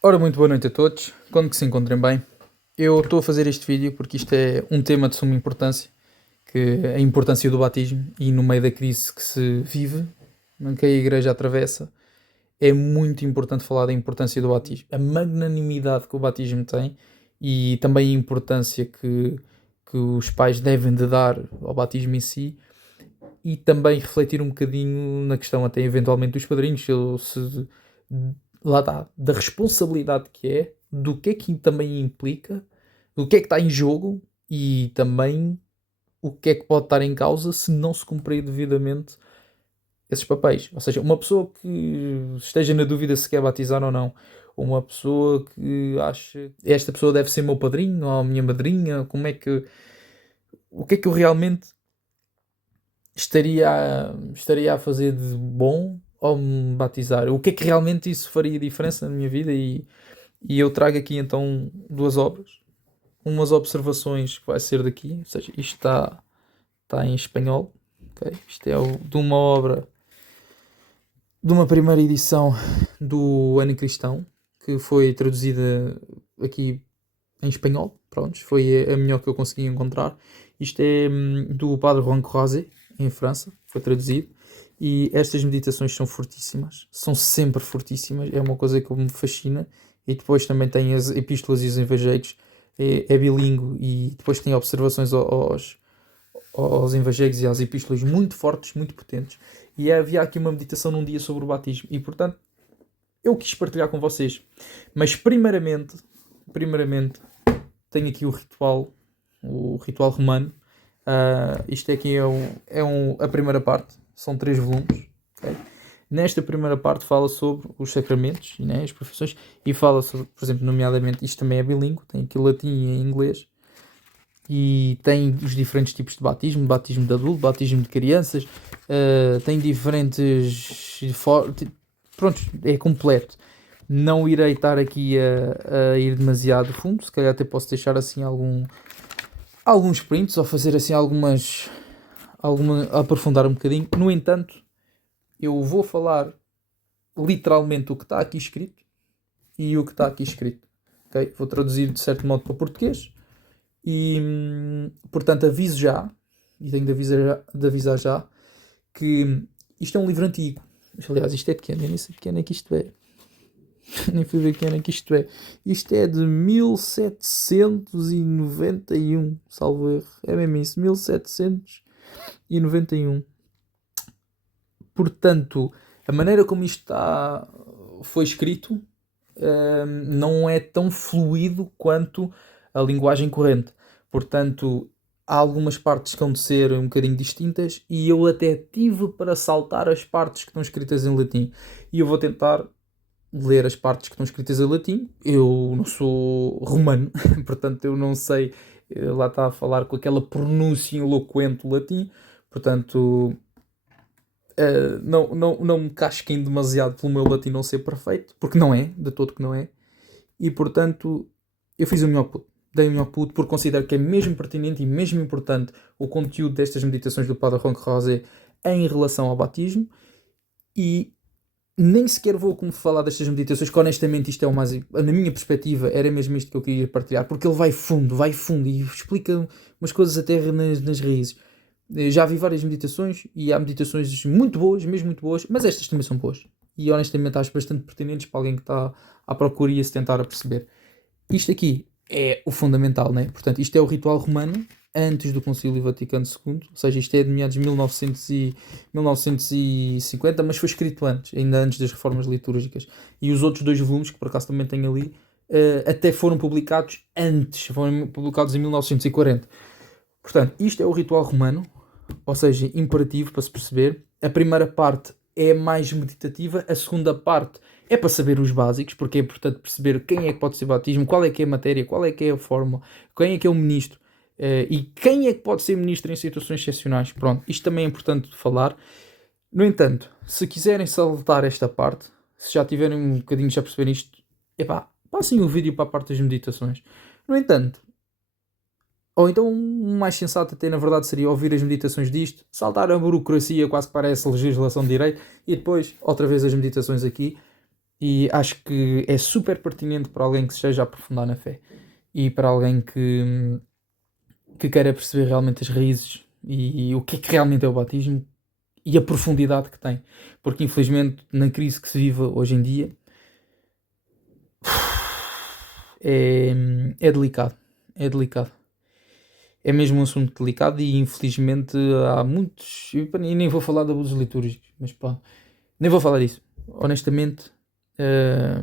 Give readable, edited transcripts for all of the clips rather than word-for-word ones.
Ora, muito boa noite a todos, quando que se encontrem bem. Eu estou a fazer este vídeo porque isto é um tema de suma importância, que é a importância do batismo e no meio da crise que se vive, que a Igreja atravessa, é muito importante falar da importância do batismo, a magnanimidade que o batismo tem e também a importância que os pais devem de dar ao batismo em si e também refletir um bocadinho na questão até eventualmente dos padrinhos, se lá está, da responsabilidade que é, do que também implica, do que é que está em jogo e também o que é que pode estar em causa se não se cumprir devidamente esses papéis. Ou seja, uma pessoa que esteja na dúvida se quer batizar ou não, uma pessoa que acha esta pessoa deve ser meu padrinho ou a minha madrinha, o que é que eu realmente estaria a fazer de bom ao me batizar? O que é que realmente isso faria diferença na minha vida? E eu trago aqui então duas obras, umas observações que vai ser daqui, ou seja, isto está em espanhol, ok? Isto é de uma obra, de uma primeira edição do Ano Cristão, que foi traduzida aqui em espanhol, pronto, foi a melhor que eu consegui encontrar. Isto é do Padre Juan Corrase, em França, foi traduzido. E estas meditações são fortíssimas, são sempre fortíssimas, é uma coisa que me fascina. E depois também tem as epístolas e os evangélicos, é bilíngue e depois tem observações aos evangélicos e às epístolas muito fortes, muito potentes. E havia aqui uma meditação num dia sobre o batismo e, portanto, eu quis partilhar com vocês. Mas primeiramente tenho aqui o ritual romano. Isto aqui a primeira parte, são 3 volumes. Ok? Nesta primeira parte fala sobre os sacramentos, né, as profissões, e fala sobre, por exemplo, nomeadamente, isto também é bilíngue, tem aqui latim e inglês, e tem os diferentes tipos de batismo de adulto, batismo de crianças, tem diferentes pronto, é completo. Não irei estar aqui a ir demasiado fundo, se calhar até posso deixar assim alguns prints ou fazer assim aprofundar um bocadinho. No entanto, eu vou falar literalmente o que está aqui escrito e o que está aqui escrito. Okay? Vou traduzir de certo modo para português e, portanto, aviso já, e tenho de avisar já, que isto é um livro antigo. Aliás, isto é pequeno, eu nem sei pequeno é que isto é. Nem fui ver pequeno é que isto é. Isto é de 1791, salvo erro. É mesmo isso, 1791. Portanto, a maneira como isto foi escrito não é tão fluido quanto a linguagem corrente. Portanto, há algumas partes que vão de ser um bocadinho distintas e eu até tive para saltar as partes que estão escritas em latim. E eu vou tentar ler as partes que estão escritas em latim. Eu não sou romano, portanto eu não sei lá está a falar com aquela pronúncia eloquente do latim. Portanto, não me casquem demasiado pelo meu latim não ser perfeito, porque não é, de todo que não é. E portanto, eu fiz o melhor que pude. Dei o melhor que pude, porque considero que é mesmo pertinente e mesmo importante o conteúdo destas meditações do Padre Ronco Rosé em relação ao batismo. E nem sequer vou como falar destas meditações, que honestamente isto é o mais. Na minha perspectiva, era mesmo isto que eu queria partilhar, porque ele vai fundo e explica umas coisas até nas raízes. Já vi várias meditações e há meditações muito boas, mesmo muito boas, mas estas também são boas. E honestamente acho bastante pertinentes para alguém que está à procura e a se tentar a perceber. Isto aqui é o fundamental, né? Portanto, isto é o ritual romano antes do Concílio Vaticano II, ou seja, isto é de meados de 1950, mas foi escrito antes, ainda antes das reformas litúrgicas. E os outros 2 volumes, que por acaso também tenho ali, até foram publicados antes, foram publicados em 1940. Portanto, isto é o ritual romano, ou seja, imperativo para se perceber. A primeira parte é mais meditativa, a segunda parte é para saber os básicos, porque é importante perceber quem é que pode ser batismo, qual é que é a matéria, qual é que é a fórmula, quem é que é o ministro e quem é que pode ser ministro em situações excepcionais. Pronto, isto também é importante falar. No entanto, se quiserem saltar esta parte, se já tiverem um bocadinho já perceber isto, epá, passem o vídeo para a parte das meditações. No entanto, ou então, o mais sensato até na verdade seria ouvir as meditações disto, saltar a burocracia, quase que parece legislação de direito, e depois, outra vez as meditações aqui, E acho que é super pertinente para alguém que se esteja a aprofundar na fé e para alguém que queira perceber realmente as raízes e o que é que realmente é o batismo e a profundidade que tem. Porque infelizmente na crise que se vive hoje em dia é, é delicado. É delicado. É mesmo um assunto delicado e infelizmente há muitos. E nem vou falar de abusos litúrgicos, mas pá, nem vou falar disso. Honestamente, eh,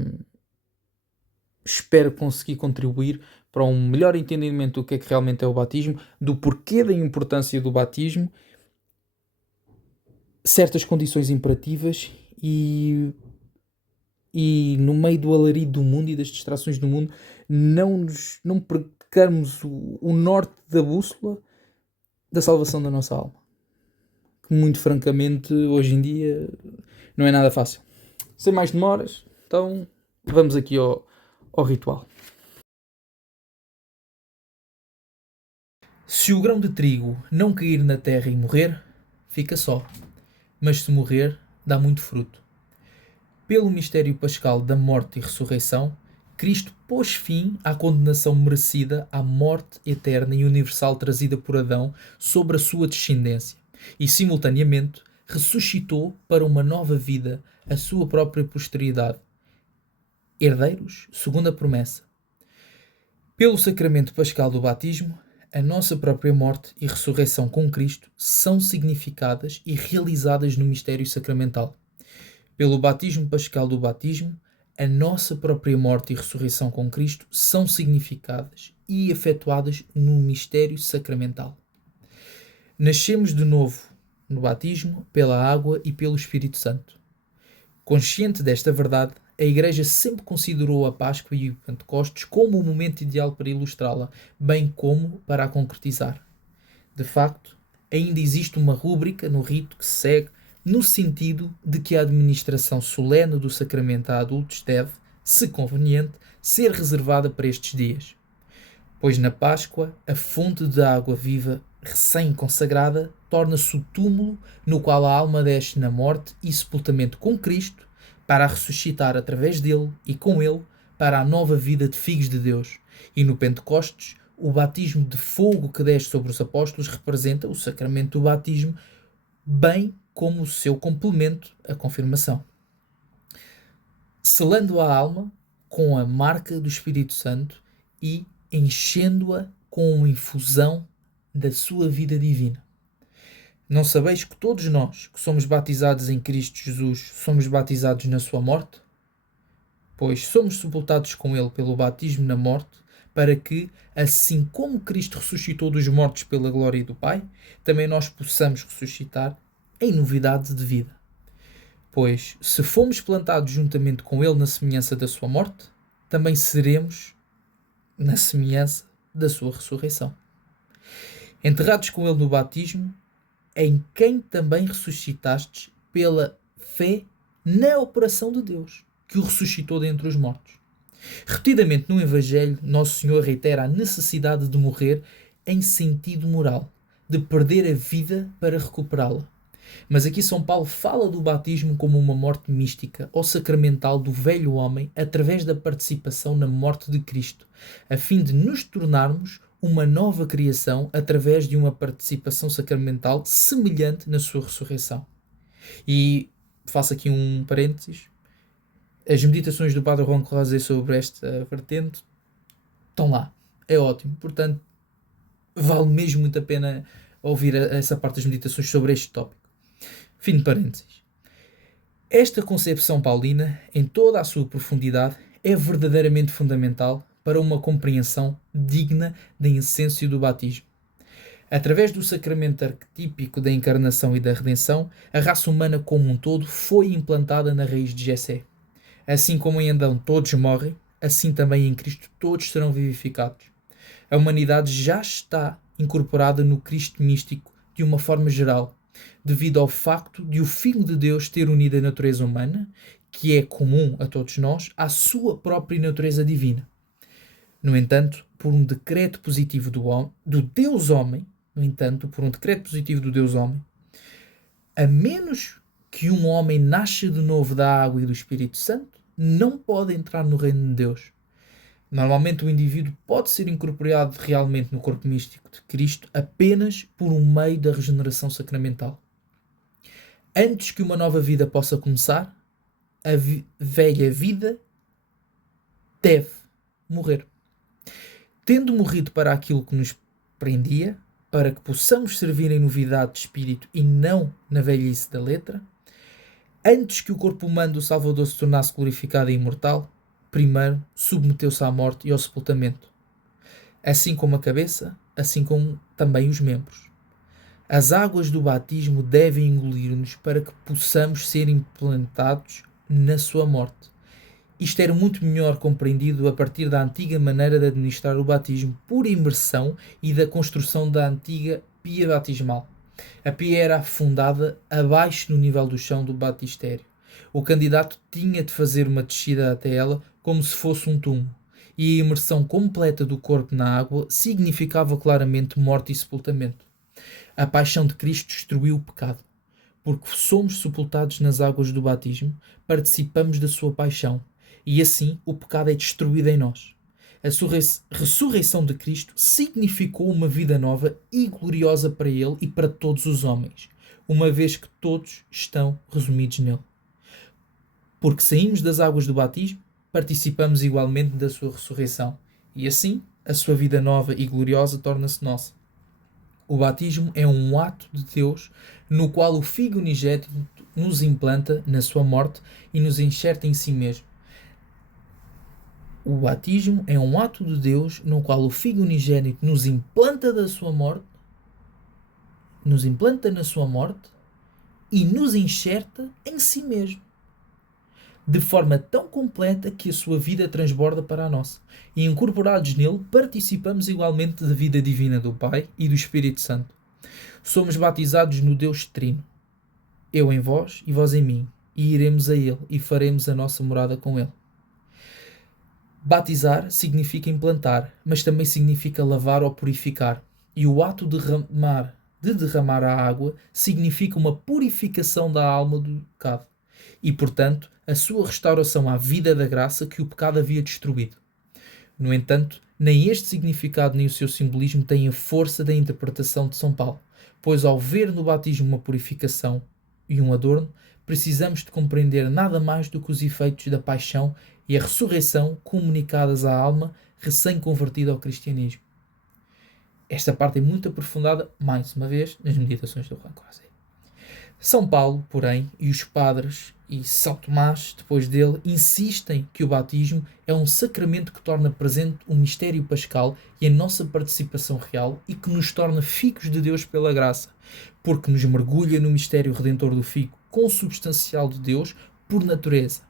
espero conseguir contribuir para um melhor entendimento do que é que realmente é o batismo, do porquê da importância do batismo, certas condições imperativas e no meio do alarido do mundo e das distrações do mundo, não percamos o norte da bússola da salvação da nossa alma. Que muito francamente, hoje em dia, não é nada fácil. Sem mais demoras, então vamos aqui ao ritual. Se o grão de trigo não cair na terra e morrer, fica só. Mas se morrer, dá muito fruto. Pelo mistério pascal da morte e ressurreição, Cristo pôs fim à condenação merecida à morte eterna e universal trazida por Adão sobre a sua descendência e, simultaneamente, ressuscitou para uma nova vida a sua própria posteridade, herdeiros segundo a promessa. Pelo sacramento pascal do batismo, a nossa própria morte e ressurreição com Cristo são significadas e realizadas no mistério sacramental. Pelo batismo pascal do batismo, a nossa própria morte e ressurreição com Cristo são significadas e efetuadas no mistério sacramental. Nascemos de novo no batismo pela água e pelo Espírito Santo. Consciente desta verdade, a Igreja sempre considerou a Páscoa e o Pentecostes como o momento ideal para ilustrá-la, bem como para a concretizar. De facto, ainda existe uma rúbrica no rito que se segue no sentido de que a administração solene do sacramento a adultos deve, se conveniente, ser reservada para estes dias. Pois na Páscoa, a fonte de água viva, recém-consagrada, torna-se o túmulo no qual a alma desce na morte e sepultamento com Cristo, para a ressuscitar através dele e com ele para a nova vida de filhos de Deus. E no Pentecostes, o batismo de fogo que desce sobre os apóstolos representa o sacramento do batismo, bem como o seu complemento, a confirmação. Selando a alma com a marca do Espírito Santo e enchendo-a com uma infusão da sua vida divina. Não sabeis que todos nós, que somos batizados em Cristo Jesus, somos batizados na sua morte? Pois somos sepultados com ele pelo batismo na morte, para que, assim como Cristo ressuscitou dos mortos pela glória do Pai, também nós possamos ressuscitar em novidade de vida. Pois, se fomos plantados juntamente com ele na semelhança da sua morte, também seremos na semelhança da sua ressurreição. Enterrados com ele no batismo, em quem também ressuscitastes pela fé na operação de Deus, que o ressuscitou dentre os mortos. Repetidamente no Evangelho, Nosso Senhor reitera a necessidade de morrer em sentido moral, de perder a vida para recuperá-la. Mas aqui São Paulo fala do batismo como uma morte mística ou sacramental do velho homem através da participação na morte de Cristo, a fim de nos tornarmos uma nova criação através de uma participação sacramental semelhante na sua ressurreição. E faço aqui um parênteses. As meditações do Padre Juan Crozet sobre esta vertente estão lá. É ótimo. Portanto, vale mesmo muito a pena ouvir essa parte das meditações sobre este tópico. Fim de parênteses. Esta concepção paulina, em toda a sua profundidade, é verdadeiramente fundamental para uma compreensão digna da essência do batismo. Através do sacramento arquetípico da encarnação e da redenção, a raça humana como um todo foi implantada na raiz de Jessé. Assim como em Adão todos morrem, assim também em Cristo todos serão vivificados. A humanidade já está incorporada no Cristo místico de uma forma geral, devido ao facto de o Filho de Deus ter unido a natureza humana, que é comum a todos nós, à sua própria natureza divina. No entanto, por um decreto positivo do Deus-Homem, a menos que um homem nasça de novo da água e do Espírito Santo, não pode entrar no reino de Deus. Normalmente o indivíduo pode ser incorporado realmente no corpo místico de Cristo apenas por um meio da regeneração sacramental. Antes que uma nova vida possa começar, a velha vida deve morrer. Tendo morrido para aquilo que nos prendia, para que possamos servir em novidade de espírito e não na velhice da letra, antes que o corpo humano do Salvador se tornasse glorificado e imortal, primeiro submeteu-se à morte e ao sepultamento. Assim como a cabeça, assim como também os membros. As águas do batismo devem engolir-nos para que possamos ser implantados na sua morte. Isto era muito melhor compreendido a partir da antiga maneira de administrar o batismo por imersão e da construção da antiga pia batismal. A pia era afundada abaixo do nível do chão do batistério. O candidato tinha de fazer uma descida até ela como se fosse um túmulo, e a imersão completa do corpo na água significava claramente morte e sepultamento. A paixão de Cristo destruiu o pecado. Porque somos sepultados nas águas do batismo, participamos da sua paixão, e assim o pecado é destruído em nós. A ressurreição de Cristo significou uma vida nova e gloriosa para Ele e para todos os homens, uma vez que todos estão resumidos nele. Porque saímos das águas do batismo, participamos igualmente da sua ressurreição, e assim a sua vida nova e gloriosa torna-se nossa. O batismo é um ato de Deus no qual o Filho unigénito nos implanta na sua morte e nos enxerta em si mesmo. O batismo é um ato de Deus no qual o Filho unigénito nos implanta da sua morte, nos implanta na sua morte e nos enxerta em si mesmo, de forma tão completa que a sua vida transborda para a nossa. E incorporados nele, participamos igualmente da vida divina do Pai e do Espírito Santo. Somos batizados no Deus Trino, eu em vós e vós em mim, e iremos a Ele e faremos a nossa morada com Ele. Batizar significa implantar, mas também significa lavar ou purificar, e o ato de derramar a água significa uma purificação da alma do pecado, e portanto a sua restauração à vida da graça que o pecado havia destruído. No entanto, nem este significado nem o seu simbolismo têm a força da interpretação de São Paulo, pois ao ver no batismo uma purificação e um adorno, precisamos de compreender nada mais do que os efeitos da paixão e a ressurreição comunicadas à alma recém-convertida ao cristianismo. Esta parte é muito aprofundada, mais uma vez, nas meditações do Rancoise. São Paulo, porém, e os padres e São Tomás, depois dele, insistem que o batismo é um sacramento que torna presente o mistério pascal e a nossa participação real e que nos torna filhos de Deus pela graça, porque nos mergulha no mistério redentor do Filho consubstancial de Deus por natureza.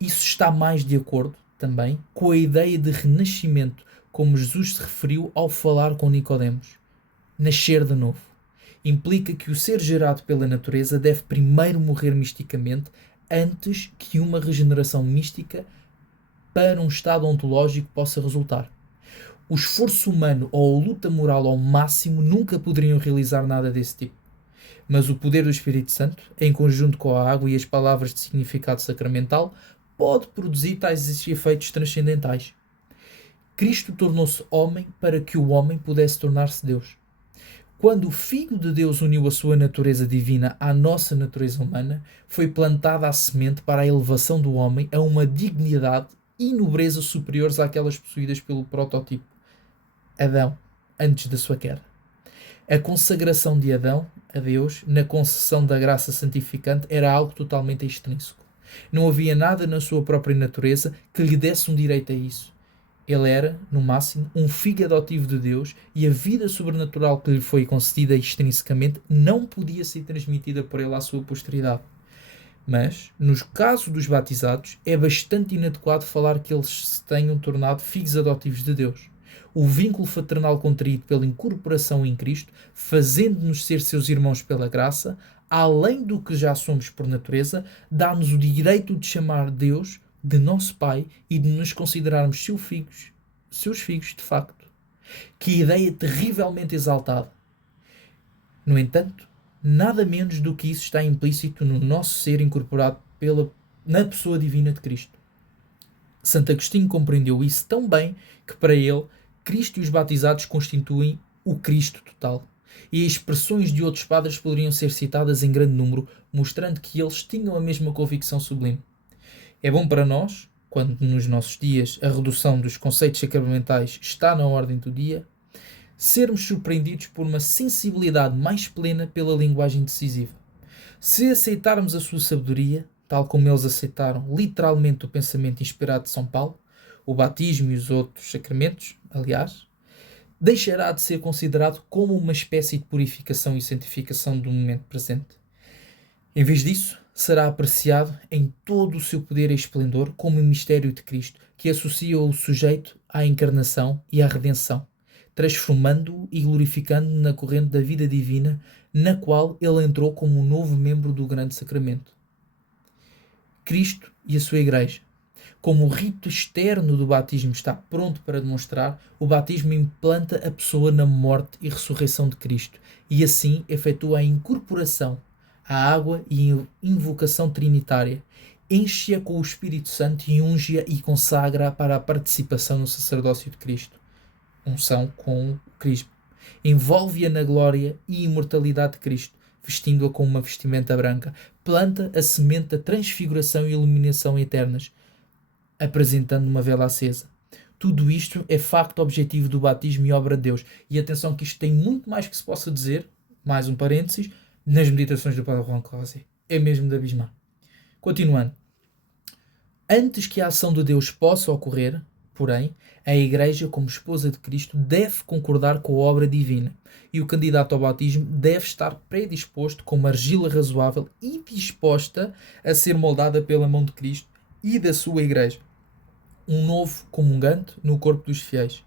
Isso está mais de acordo, também, com a ideia de renascimento, como Jesus se referiu ao falar com Nicodemos. Nascer de novo implica que o ser gerado pela natureza deve primeiro morrer misticamente antes que uma regeneração mística para um estado ontológico possa resultar. O esforço humano ou a luta moral ao máximo nunca poderiam realizar nada desse tipo. Mas o poder do Espírito Santo, em conjunto com a água e as palavras de significado sacramental, pode produzir tais efeitos transcendentais. Cristo tornou-se homem para que o homem pudesse tornar-se Deus. Quando o Filho de Deus uniu a sua natureza divina à nossa natureza humana, foi plantada a semente para a elevação do homem a uma dignidade e nobreza superiores àquelas possuídas pelo protótipo Adão, antes da sua queda. A consagração de Adão a Deus na concessão da graça santificante era algo totalmente extrínseco. Não havia nada na sua própria natureza que lhe desse um direito a isso. Ele era, no máximo, um filho adotivo de Deus e a vida sobrenatural que lhe foi concedida extrinsecamente não podia ser transmitida por ele à sua posteridade. Mas, nos casos dos batizados, é bastante inadequado falar que eles se tenham tornado filhos adotivos de Deus. O vínculo fraternal contraído pela incorporação em Cristo, fazendo-nos ser seus irmãos pela graça, além do que já somos por natureza, dá-nos o direito de chamar Deus de nosso Pai e de nos considerarmos seus filhos de facto. Que ideia terrivelmente exaltada! No entanto, nada menos do que isso está implícito no nosso ser incorporado pela na pessoa divina de Cristo. Santo Agostinho compreendeu isso tão bem que, para ele, Cristo e os batizados constituem o Cristo total. E expressões de outros padres poderiam ser citadas em grande número, mostrando que eles tinham a mesma convicção sublime. É bom para nós, quando nos nossos dias a redução dos conceitos sacramentais está na ordem do dia, sermos surpreendidos por uma sensibilidade mais plena pela linguagem decisiva. Se aceitarmos a sua sabedoria, tal como eles aceitaram literalmente o pensamento inspirado de São Paulo, o batismo e os outros sacramentos, aliás, deixará de ser considerado como uma espécie de purificação e santificação do momento presente. Em vez disso, será apreciado em todo o seu poder e esplendor como o mistério de Cristo, que associa o sujeito à encarnação e à redenção, transformando-o e glorificando-o na corrente da vida divina, na qual ele entrou como um novo membro do grande sacramento. Cristo e a sua Igreja. Como o rito externo do batismo está pronto para demonstrar, o batismo implanta a pessoa na morte e ressurreição de Cristo e assim efetua a incorporação à água e invocação trinitária, enche-a com o Espírito Santo e unge-a e consagra-a para a participação no sacerdócio de Cristo. Unção com o Crisma. Envolve-a na glória e imortalidade de Cristo, vestindo-a com uma vestimenta branca. Planta a semente da transfiguração e iluminação eternas, apresentando uma vela acesa. Tudo isto é facto objetivo do batismo e obra de Deus. E atenção que isto tem muito mais que se possa dizer, mais um parênteses, nas meditações do Padre Juan Cláudio. É mesmo de abismar. Continuando. Antes que a ação de Deus possa ocorrer, porém, a Igreja, como esposa de Cristo, deve concordar com a obra divina e o candidato ao batismo deve estar predisposto como argila razoável e disposta a ser moldada pela mão de Cristo e da sua Igreja. Um novo comungante no corpo dos fiéis.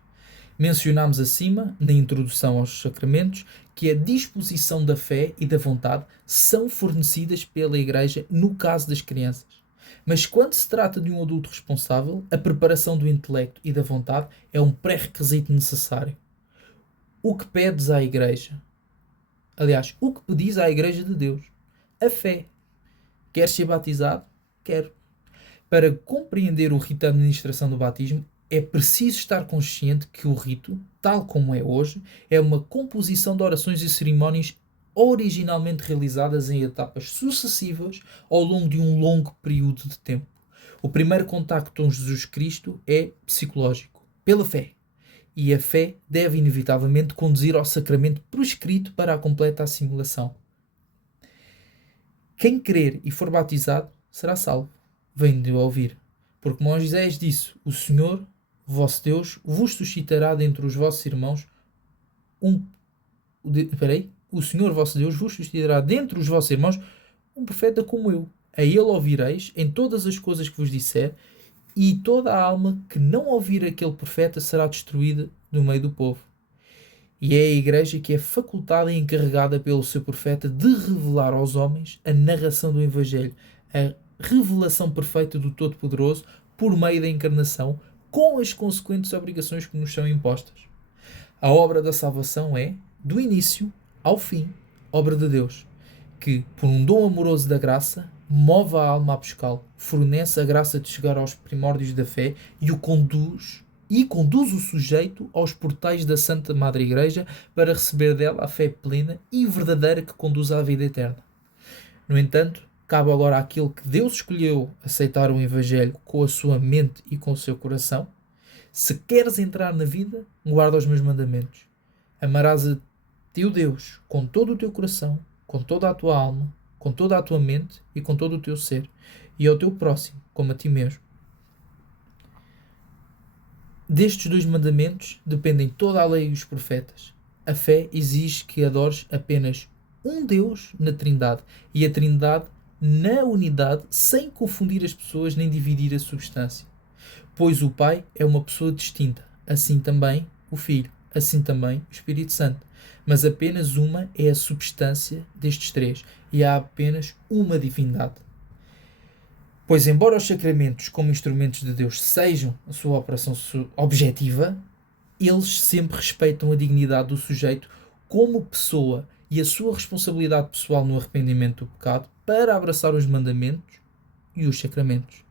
Mencionámos acima, na introdução aos sacramentos, que a disposição da fé e da vontade são fornecidas pela Igreja no caso das crianças. Mas quando se trata de um adulto responsável, a preparação do intelecto e da vontade é um pré-requisito necessário. O que pedes à Igreja? Aliás, o que pedis à Igreja de Deus? A fé. Queres ser batizado? Quero. Para compreender o rito da administração do batismo, é preciso estar consciente que o rito, tal como é hoje, é uma composição de orações e cerimónias originalmente realizadas em etapas sucessivas ao longo de um longo período de tempo. O primeiro contacto com Jesus Cristo é psicológico, pela fé. E a fé deve inevitavelmente conduzir ao sacramento prescrito para a completa assimilação. Quem crer e for batizado será salvo. Vem de ouvir. Porque Moisés disse: o Senhor, vosso Deus, vos suscitará dentre os vossos irmãos o Senhor, vosso Deus, vos suscitará dentre os vossos irmãos um profeta como eu. A ele ouvireis em todas as coisas que vos disser, e toda a alma que não ouvir aquele profeta será destruída do meio do povo. E é a Igreja que é facultada e encarregada pelo seu profeta de revelar aos homens a narração do Evangelho, a revelação perfeita do Todo-Poderoso por meio da encarnação, com as consequentes obrigações que nos são impostas. A obra da salvação é, do início ao fim, obra de Deus, que, por um dom amoroso da graça, move a alma a buscá-lo, fornece a graça de chegar aos primórdios da fé e conduz o sujeito aos portais da Santa Madre Igreja para receber dela a fé plena e verdadeira que conduz à vida eterna. No entanto, cabe agora àquele que Deus escolheu aceitar o Evangelho com a sua mente e com o seu coração. Se queres entrar na vida, guarda os meus mandamentos. Amarás a teu Deus com todo o teu coração, com toda a tua alma, com toda a tua mente e com todo o teu ser, e ao teu próximo, como a ti mesmo. Destes dois mandamentos dependem toda a lei e os profetas. A fé exige que adores apenas um Deus na Trindade, e a Trindade na unidade, sem confundir as pessoas nem dividir a substância. Pois o Pai é uma pessoa distinta, assim também o Filho, assim também o Espírito Santo. Mas apenas uma é a substância destes três, e há apenas uma divindade. Pois, embora os sacramentos, como instrumentos de Deus, sejam a sua operação objetiva, eles sempre respeitam a dignidade do sujeito como pessoa e a sua responsabilidade pessoal no arrependimento do pecado para abraçar os mandamentos e os sacramentos.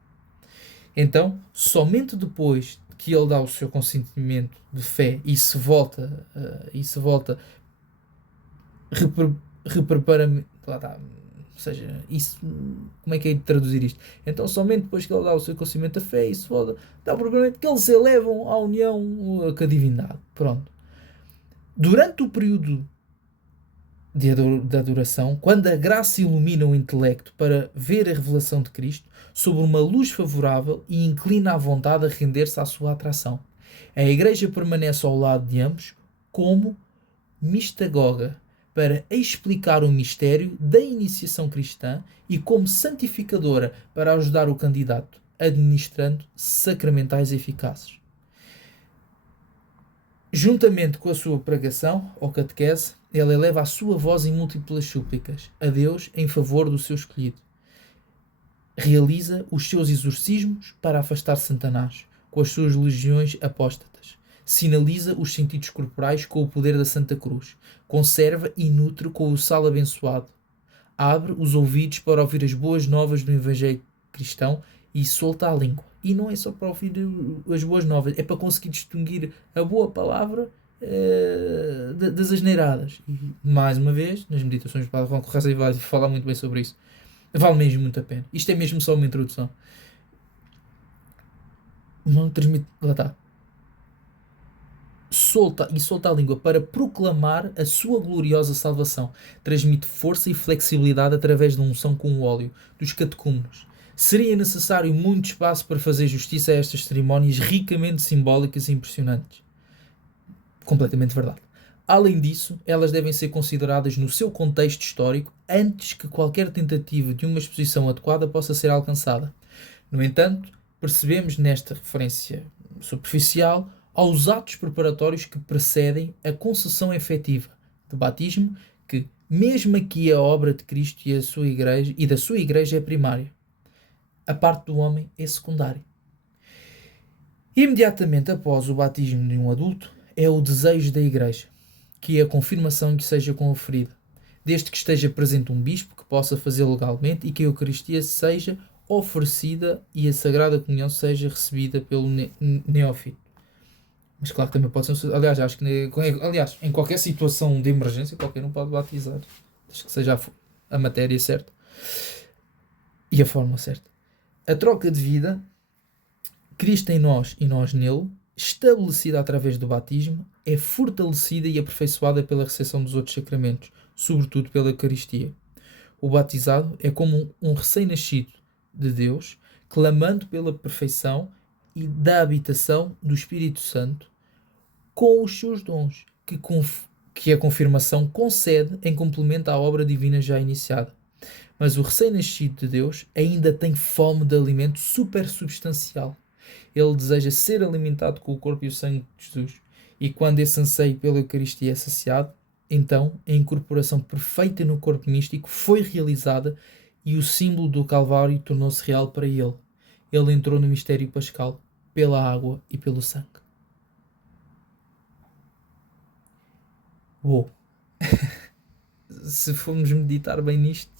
Então, somente depois que ele dá o seu consentimento de fé e se volta lá está, ou seja, isso, como é que é de traduzir isto? Então, somente depois que ele dá o seu consentimento de fé e se volta, dá o propriamente que eles se elevam à união com a divindade. Pronto. Durante o período da adoração, quando a graça ilumina o intelecto para ver a revelação de Cristo sob uma luz favorável e inclina a vontade a render-se à sua atração. A Igreja permanece ao lado de ambos como mistagoga para explicar o mistério da iniciação cristã e como santificadora para ajudar o candidato, administrando sacramentais eficazes. Juntamente com a sua pregação ou catequese, ela eleva a sua voz em múltiplas súplicas a Deus em favor do seu escolhido. Realiza os seus exorcismos para afastar Satanás com as suas legiões apóstatas. Sinaliza os sentidos corporais com o poder da Santa Cruz. Conserva e nutre com o sal abençoado. Abre os ouvidos para ouvir as boas novas do Evangelho cristão e solta a língua. E não é só para ouvir as boas novas, é para conseguir distinguir a boa palavra das asneiradas. E, mais uma vez, nas meditações do Padre Juan Correia vai falar muito bem sobre isso. Vale mesmo muito a pena. Isto é mesmo só uma introdução. Não transmite... Lá está. Solta a língua para proclamar a sua gloriosa salvação. Transmite força e flexibilidade através da unção com o óleo dos catecúmenos. Seria necessário muito espaço para fazer justiça a estas cerimónias ricamente simbólicas e impressionantes. Completamente verdade. Além disso, elas devem ser consideradas no seu contexto histórico antes que qualquer tentativa de uma exposição adequada possa ser alcançada. No entanto, percebemos nesta referência superficial aos atos preparatórios que precedem a concessão efetiva do batismo, que, mesmo aqui, a obra de Cristo e da sua Igreja é primária. A parte do homem é secundária. Imediatamente após o batismo de um adulto, é o desejo da Igreja que a confirmação lhe seja conferida, desde que esteja presente um bispo que possa fazê-lo legalmente e que a Eucaristia seja oferecida e a Sagrada Comunhão seja recebida pelo neófito. Mas claro que também pode ser... Aliás, acho que em qualquer situação de emergência, qualquer um pode batizar, desde que seja a matéria certa e a forma certa. A troca de vida, Cristo em nós e nós nele, estabelecida através do batismo, é fortalecida e aperfeiçoada pela recepção dos outros sacramentos, sobretudo pela Eucaristia. O batizado é como um recém-nascido de Deus, clamando pela perfeição e da habitação do Espírito Santo com os seus dons, que a confirmação concede em complemento à obra divina já iniciada. Mas o recém-nascido de Deus ainda tem fome de alimento supersubstancial. Ele deseja ser alimentado com o corpo e o sangue de Jesus. E quando esse anseio pela Eucaristia é saciado, então a incorporação perfeita no corpo místico foi realizada e o símbolo do Calvário tornou-se real para ele. Ele entrou no mistério pascal pela água e pelo sangue. Uou! Se formos meditar bem nisto,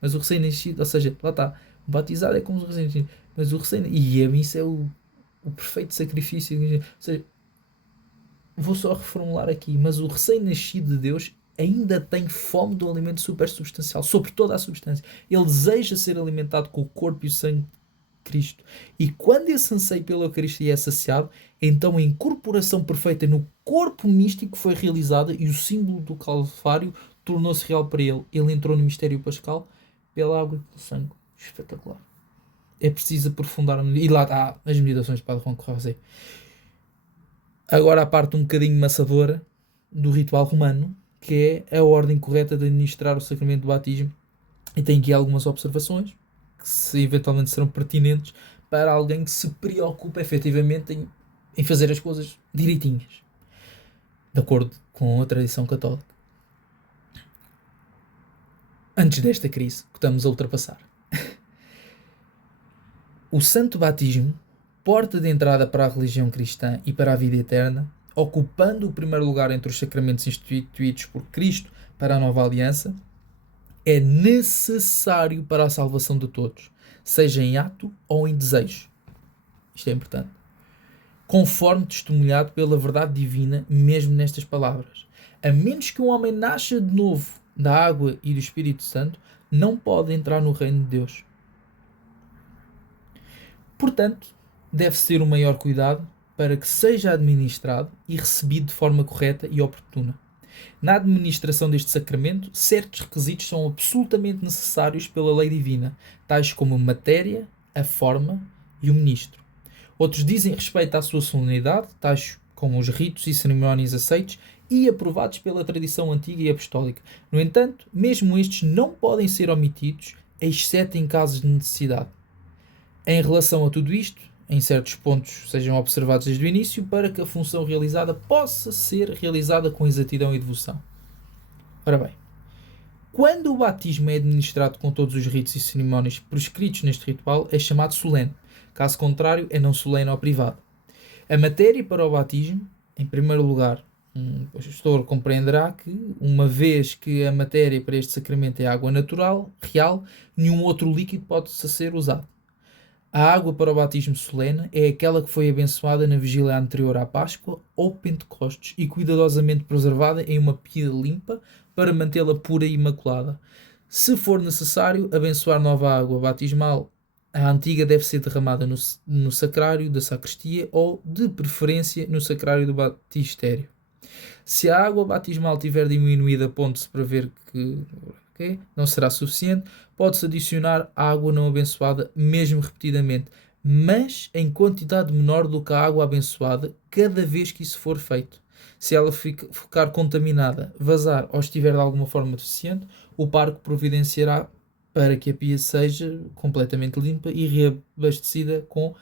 mas o recém-nascido, ou seja, lá está, o batizado é como o recém-nascido, mas o recém-nascido, e a missa é o perfeito sacrifício, ou seja, vou só reformular aqui, mas o recém-nascido de Deus ainda tem fome do alimento supersubstancial, sobre toda a substância. Ele deseja ser alimentado com o corpo e o sangue de Cristo. E quando esse anseio pela Eucaristia é saciado, então a incorporação perfeita no corpo místico foi realizada e o símbolo do Calvário tornou-se real para ele. Ele entrou no mistério pascal pela água e pelo sangue. Espetacular. É preciso aprofundar. E lá está as meditações de Padre Juan Correia. Agora a parte um bocadinho maçadora do ritual romano, que é a ordem correta de administrar o sacramento do batismo. E tem aqui algumas observações que se eventualmente serão pertinentes para alguém que se preocupa efetivamente em fazer as coisas direitinhas, de acordo com a tradição católica. Antes desta crise que estamos a ultrapassar. O santo batismo, porta de entrada para a religião cristã e para a vida eterna, ocupando o primeiro lugar entre os sacramentos instituídos por Cristo para a nova aliança, é necessário para a salvação de todos, seja em ato ou em desejo. Isto é importante. Conforme testemunhado pela verdade divina, mesmo nestas palavras. A menos que um homem nasça de novo da água e do Espírito Santo, não pode entrar no reino de Deus. Portanto, deve-se ter o maior cuidado para que seja administrado e recebido de forma correta e oportuna. Na administração deste sacramento, certos requisitos são absolutamente necessários pela lei divina, tais como a matéria, a forma e o ministro. Outros dizem respeito à sua solenidade, tais como os ritos e cerimónias aceitos e aprovados pela tradição antiga e apostólica. No entanto, mesmo estes não podem ser omitidos, exceto em casos de necessidade. Em relação a tudo isto, em certos pontos sejam observados desde o início, para que a função realizada possa ser realizada com exatidão e devoção. Ora bem, quando o batismo é administrado com todos os ritos e cerimónias prescritos neste ritual, é chamado solene. Caso contrário, é não solene ou privado. A matéria para o batismo, em primeiro lugar, o pastor compreenderá que, uma vez que a matéria para este sacramento é água natural, real, nenhum outro líquido pode ser usado. A água para o batismo solene é aquela que foi abençoada na vigília anterior à Páscoa ou Pentecostes e cuidadosamente preservada em uma pia limpa para mantê-la pura e imaculada. Se for necessário abençoar nova água batismal, a antiga deve ser derramada no sacrário da sacristia ou, de preferência, no sacrário do batistério. Se a água batismal tiver diminuído a ponto de se prever que não será suficiente, pode-se adicionar água não abençoada, mesmo repetidamente, mas em quantidade menor do que a água abençoada, cada vez que isso for feito. Se ela ficar contaminada, vazar ou estiver de alguma forma deficiente, o parco providenciará para que a pia seja completamente limpa e reabastecida com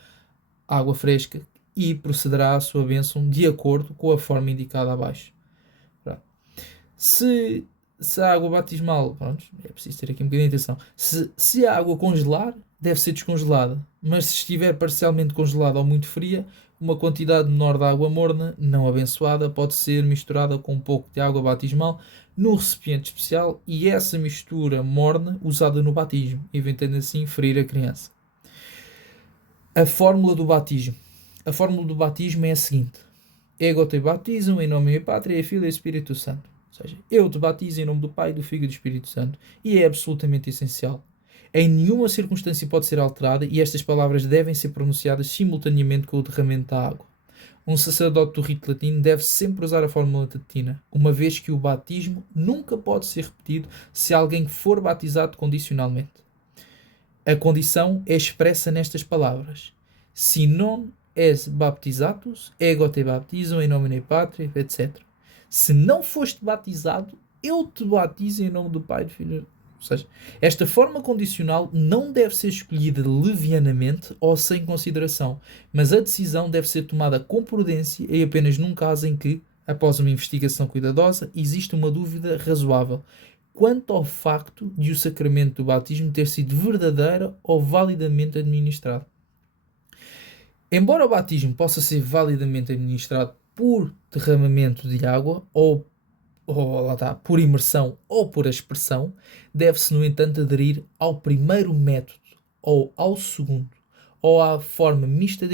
água fresca e procederá à sua bênção de acordo com a forma indicada abaixo. Se a água batismal, pronto, é preciso ter aqui um bocadinho de atenção. Se a água congelar, deve ser descongelada. Mas se estiver parcialmente congelada ou muito fria, uma quantidade menor de água morna, não abençoada, pode ser misturada com um pouco de água batismal num recipiente especial e essa mistura morna usada no batismo, evitando assim ferir a criança. A fórmula do batismo. A fórmula do batismo é a seguinte: Ego te baptizo em nome de Pátria, Filho e Espírito Santo. Ou seja, eu te batizo em nome do Pai, do Filho e do Espírito Santo. E é absolutamente essencial. Em nenhuma circunstância pode ser alterada e estas palavras devem ser pronunciadas simultaneamente com o derramamento da água. Um sacerdote do rito latino deve sempre usar a fórmula latina, uma vez que o batismo nunca pode ser repetido se alguém for batizado condicionalmente. A condição é expressa nestas palavras: Si non es baptizatus, ego te baptizo em nome Patria, etc. Se não foste batizado, eu te batizo em nome do Pai, do Filho. Ou seja, esta forma condicional não deve ser escolhida levianamente ou sem consideração, mas a decisão deve ser tomada com prudência e apenas num caso em que, após uma investigação cuidadosa, existe uma dúvida razoável quanto ao facto de o sacramento do batismo ter sido verdadeira ou validamente administrado. Embora o batismo possa ser validamente administrado por derramamento de água ou por imersão ou por aspersão, deve-se, no entanto, aderir ao primeiro método ou ao segundo, ou à forma mista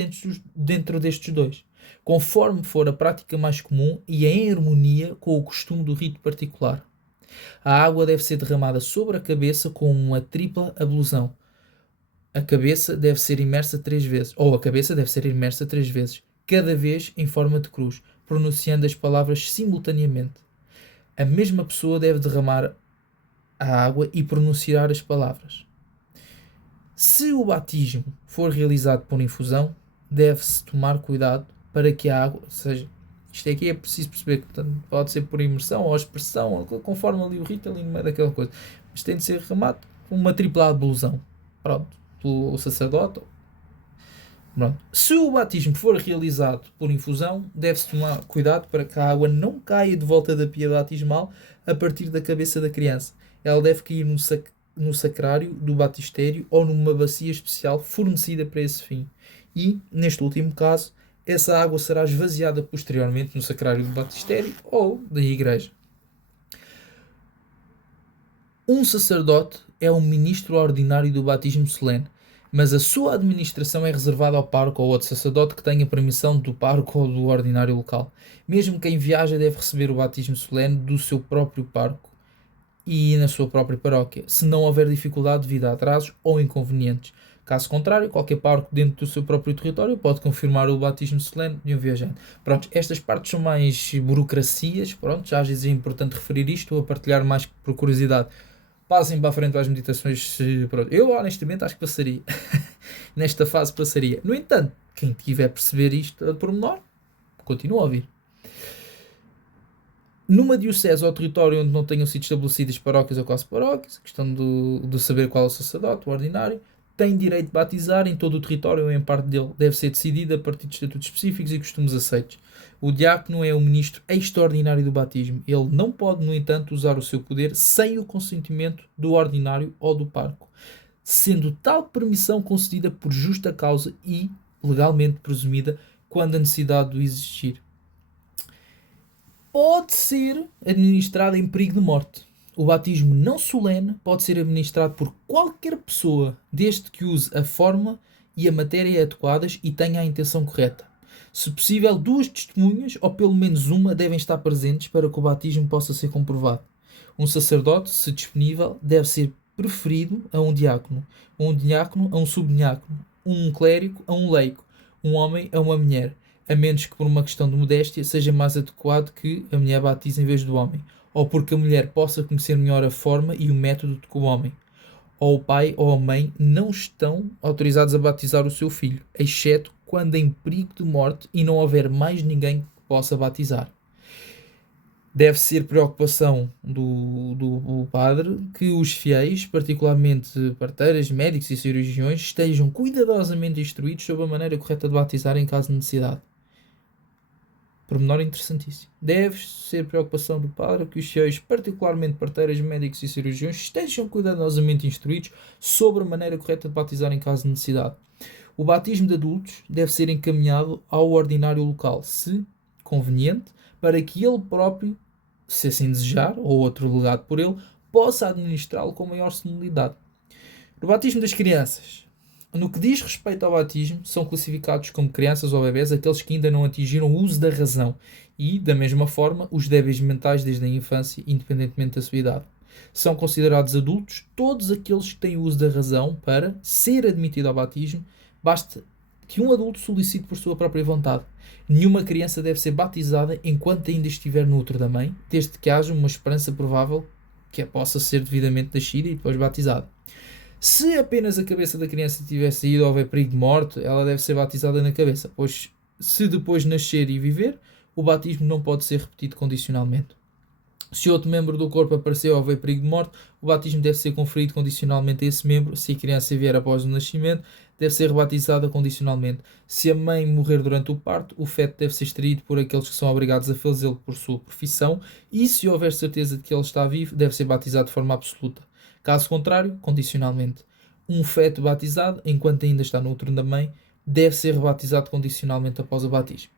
dentro destes dois, conforme for a prática mais comum e em harmonia com o costume do rito particular. A água deve ser derramada sobre a cabeça com uma tripla ablusão. A cabeça deve ser imersa 3 vezes, ou a cabeça deve ser imersa 3 vezes, cada vez em forma de cruz, pronunciando as palavras simultaneamente. A mesma pessoa deve derramar a água e pronunciar as palavras. Se o batismo for realizado por infusão, deve-se tomar cuidado para que a água, ou seja, isto aqui é preciso perceber que pode ser por imersão ou expressão, conforme ali o rito, ali no meio daquela coisa. Mas tem de ser derramado com uma tripla ablusão. Pronto, pelo sacerdote. Pronto. Se o batismo for realizado por infusão, deve-se tomar cuidado para que a água não caia de volta da pia batismal a partir da cabeça da criança. Ela deve cair no sacrário do batistério ou numa bacia especial fornecida para esse fim. E, neste último caso, essa água será esvaziada posteriormente no sacrário do batistério ou da igreja. Um sacerdote é o ministro ordinário do batismo solene. mas a sua administração é reservada ao parco ou outro sacerdote que tenha permissão do parco ou do ordinário local. Mesmo quem viaja deve receber o batismo solene do seu próprio parco e na sua própria paróquia, se não houver dificuldade devido a atrasos ou inconvenientes. Caso contrário, qualquer parco dentro do seu próprio território pode confirmar o batismo solene de um viajante. Pronto, estas partes são mais burocracias, pronto, já às vezes é importante referir isto ou a partilhar mais por curiosidade. Passem para a frente às meditações. Pronto. Eu honestamente acho que passaria. Nesta fase passaria. No entanto, quem tiver a perceber isto a pormenor, continua a ouvir. Numa diocese ou território onde não tenham sido estabelecidas paróquias ou quase paróquias, a questão do saber qual é o sacerdote, o ordinário, tem direito de batizar em todo o território ou em parte dele. Deve ser decidido a partir de estatutos específicos e costumes aceitos. O diácono é o ministro extraordinário do batismo. Ele não pode, no entanto, usar o seu poder sem o consentimento do ordinário ou do parco, sendo tal permissão concedida por justa causa e legalmente presumida quando a necessidade do existir. Pode ser administrado em perigo de morte. O batismo não solene pode ser administrado por qualquer pessoa, desde que use a forma e a matéria adequadas e tenha a intenção correta. Se possível, 2 testemunhas, ou pelo menos uma, devem estar presentes para que o batismo possa ser comprovado. Um sacerdote, se disponível, deve ser preferido a um diácono a um subdiácono, um clérigo a um leigo, um homem a uma mulher, a menos que por uma questão de modéstia seja mais adequado que a mulher batize em vez do homem, ou porque a mulher possa conhecer melhor a forma e o método do que o homem. Ou o pai ou a mãe não estão autorizados a batizar o seu filho, exceto quando em perigo de morte e não houver mais ninguém que possa batizar. Deve ser preocupação do padre que os fiéis, particularmente parteiras, médicos e cirurgiões, estejam cuidadosamente instruídos sobre a maneira correta de batizar em caso de necessidade. Pormenor interessantíssimo. Deve ser preocupação do padre que os fiéis, particularmente parteiras, médicos e cirurgiões, estejam cuidadosamente instruídos sobre a maneira correta de batizar em caso de necessidade. O batismo de adultos deve ser encaminhado ao ordinário local, se conveniente, para que ele próprio, se assim desejar, ou outro delegado por ele, possa administrá-lo com maior solenidade. No batismo das crianças, no que diz respeito ao batismo, são classificados como crianças ou bebés aqueles que ainda não atingiram o uso da razão e, da mesma forma, os débeis mentais desde a infância, independentemente da sua idade. São considerados adultos todos aqueles que têm o uso da razão para ser admitido ao batismo. Basta que um adulto solicite por sua própria vontade. Nenhuma criança deve ser batizada enquanto ainda estiver no útero da mãe, desde que haja uma esperança provável que a possa ser devidamente nascida e depois batizada. Se apenas a cabeça da criança tiver saído ou houver perigo de morte, ela deve ser batizada na cabeça, pois se depois nascer e viver, o batismo não pode ser repetido condicionalmente. Se outro membro do corpo aparecer ou houver perigo de morte, o batismo deve ser conferido condicionalmente a esse membro. Se a criança vier após o nascimento, deve ser rebatizada condicionalmente. Se a mãe morrer durante o parto, o feto deve ser extraído por aqueles que são obrigados a fazê-lo por sua profissão, e se houver certeza de que ele está vivo, deve ser batizado de forma absoluta. Caso contrário, condicionalmente. Um feto batizado, enquanto ainda está no útero da mãe, deve ser rebatizado condicionalmente após o batismo.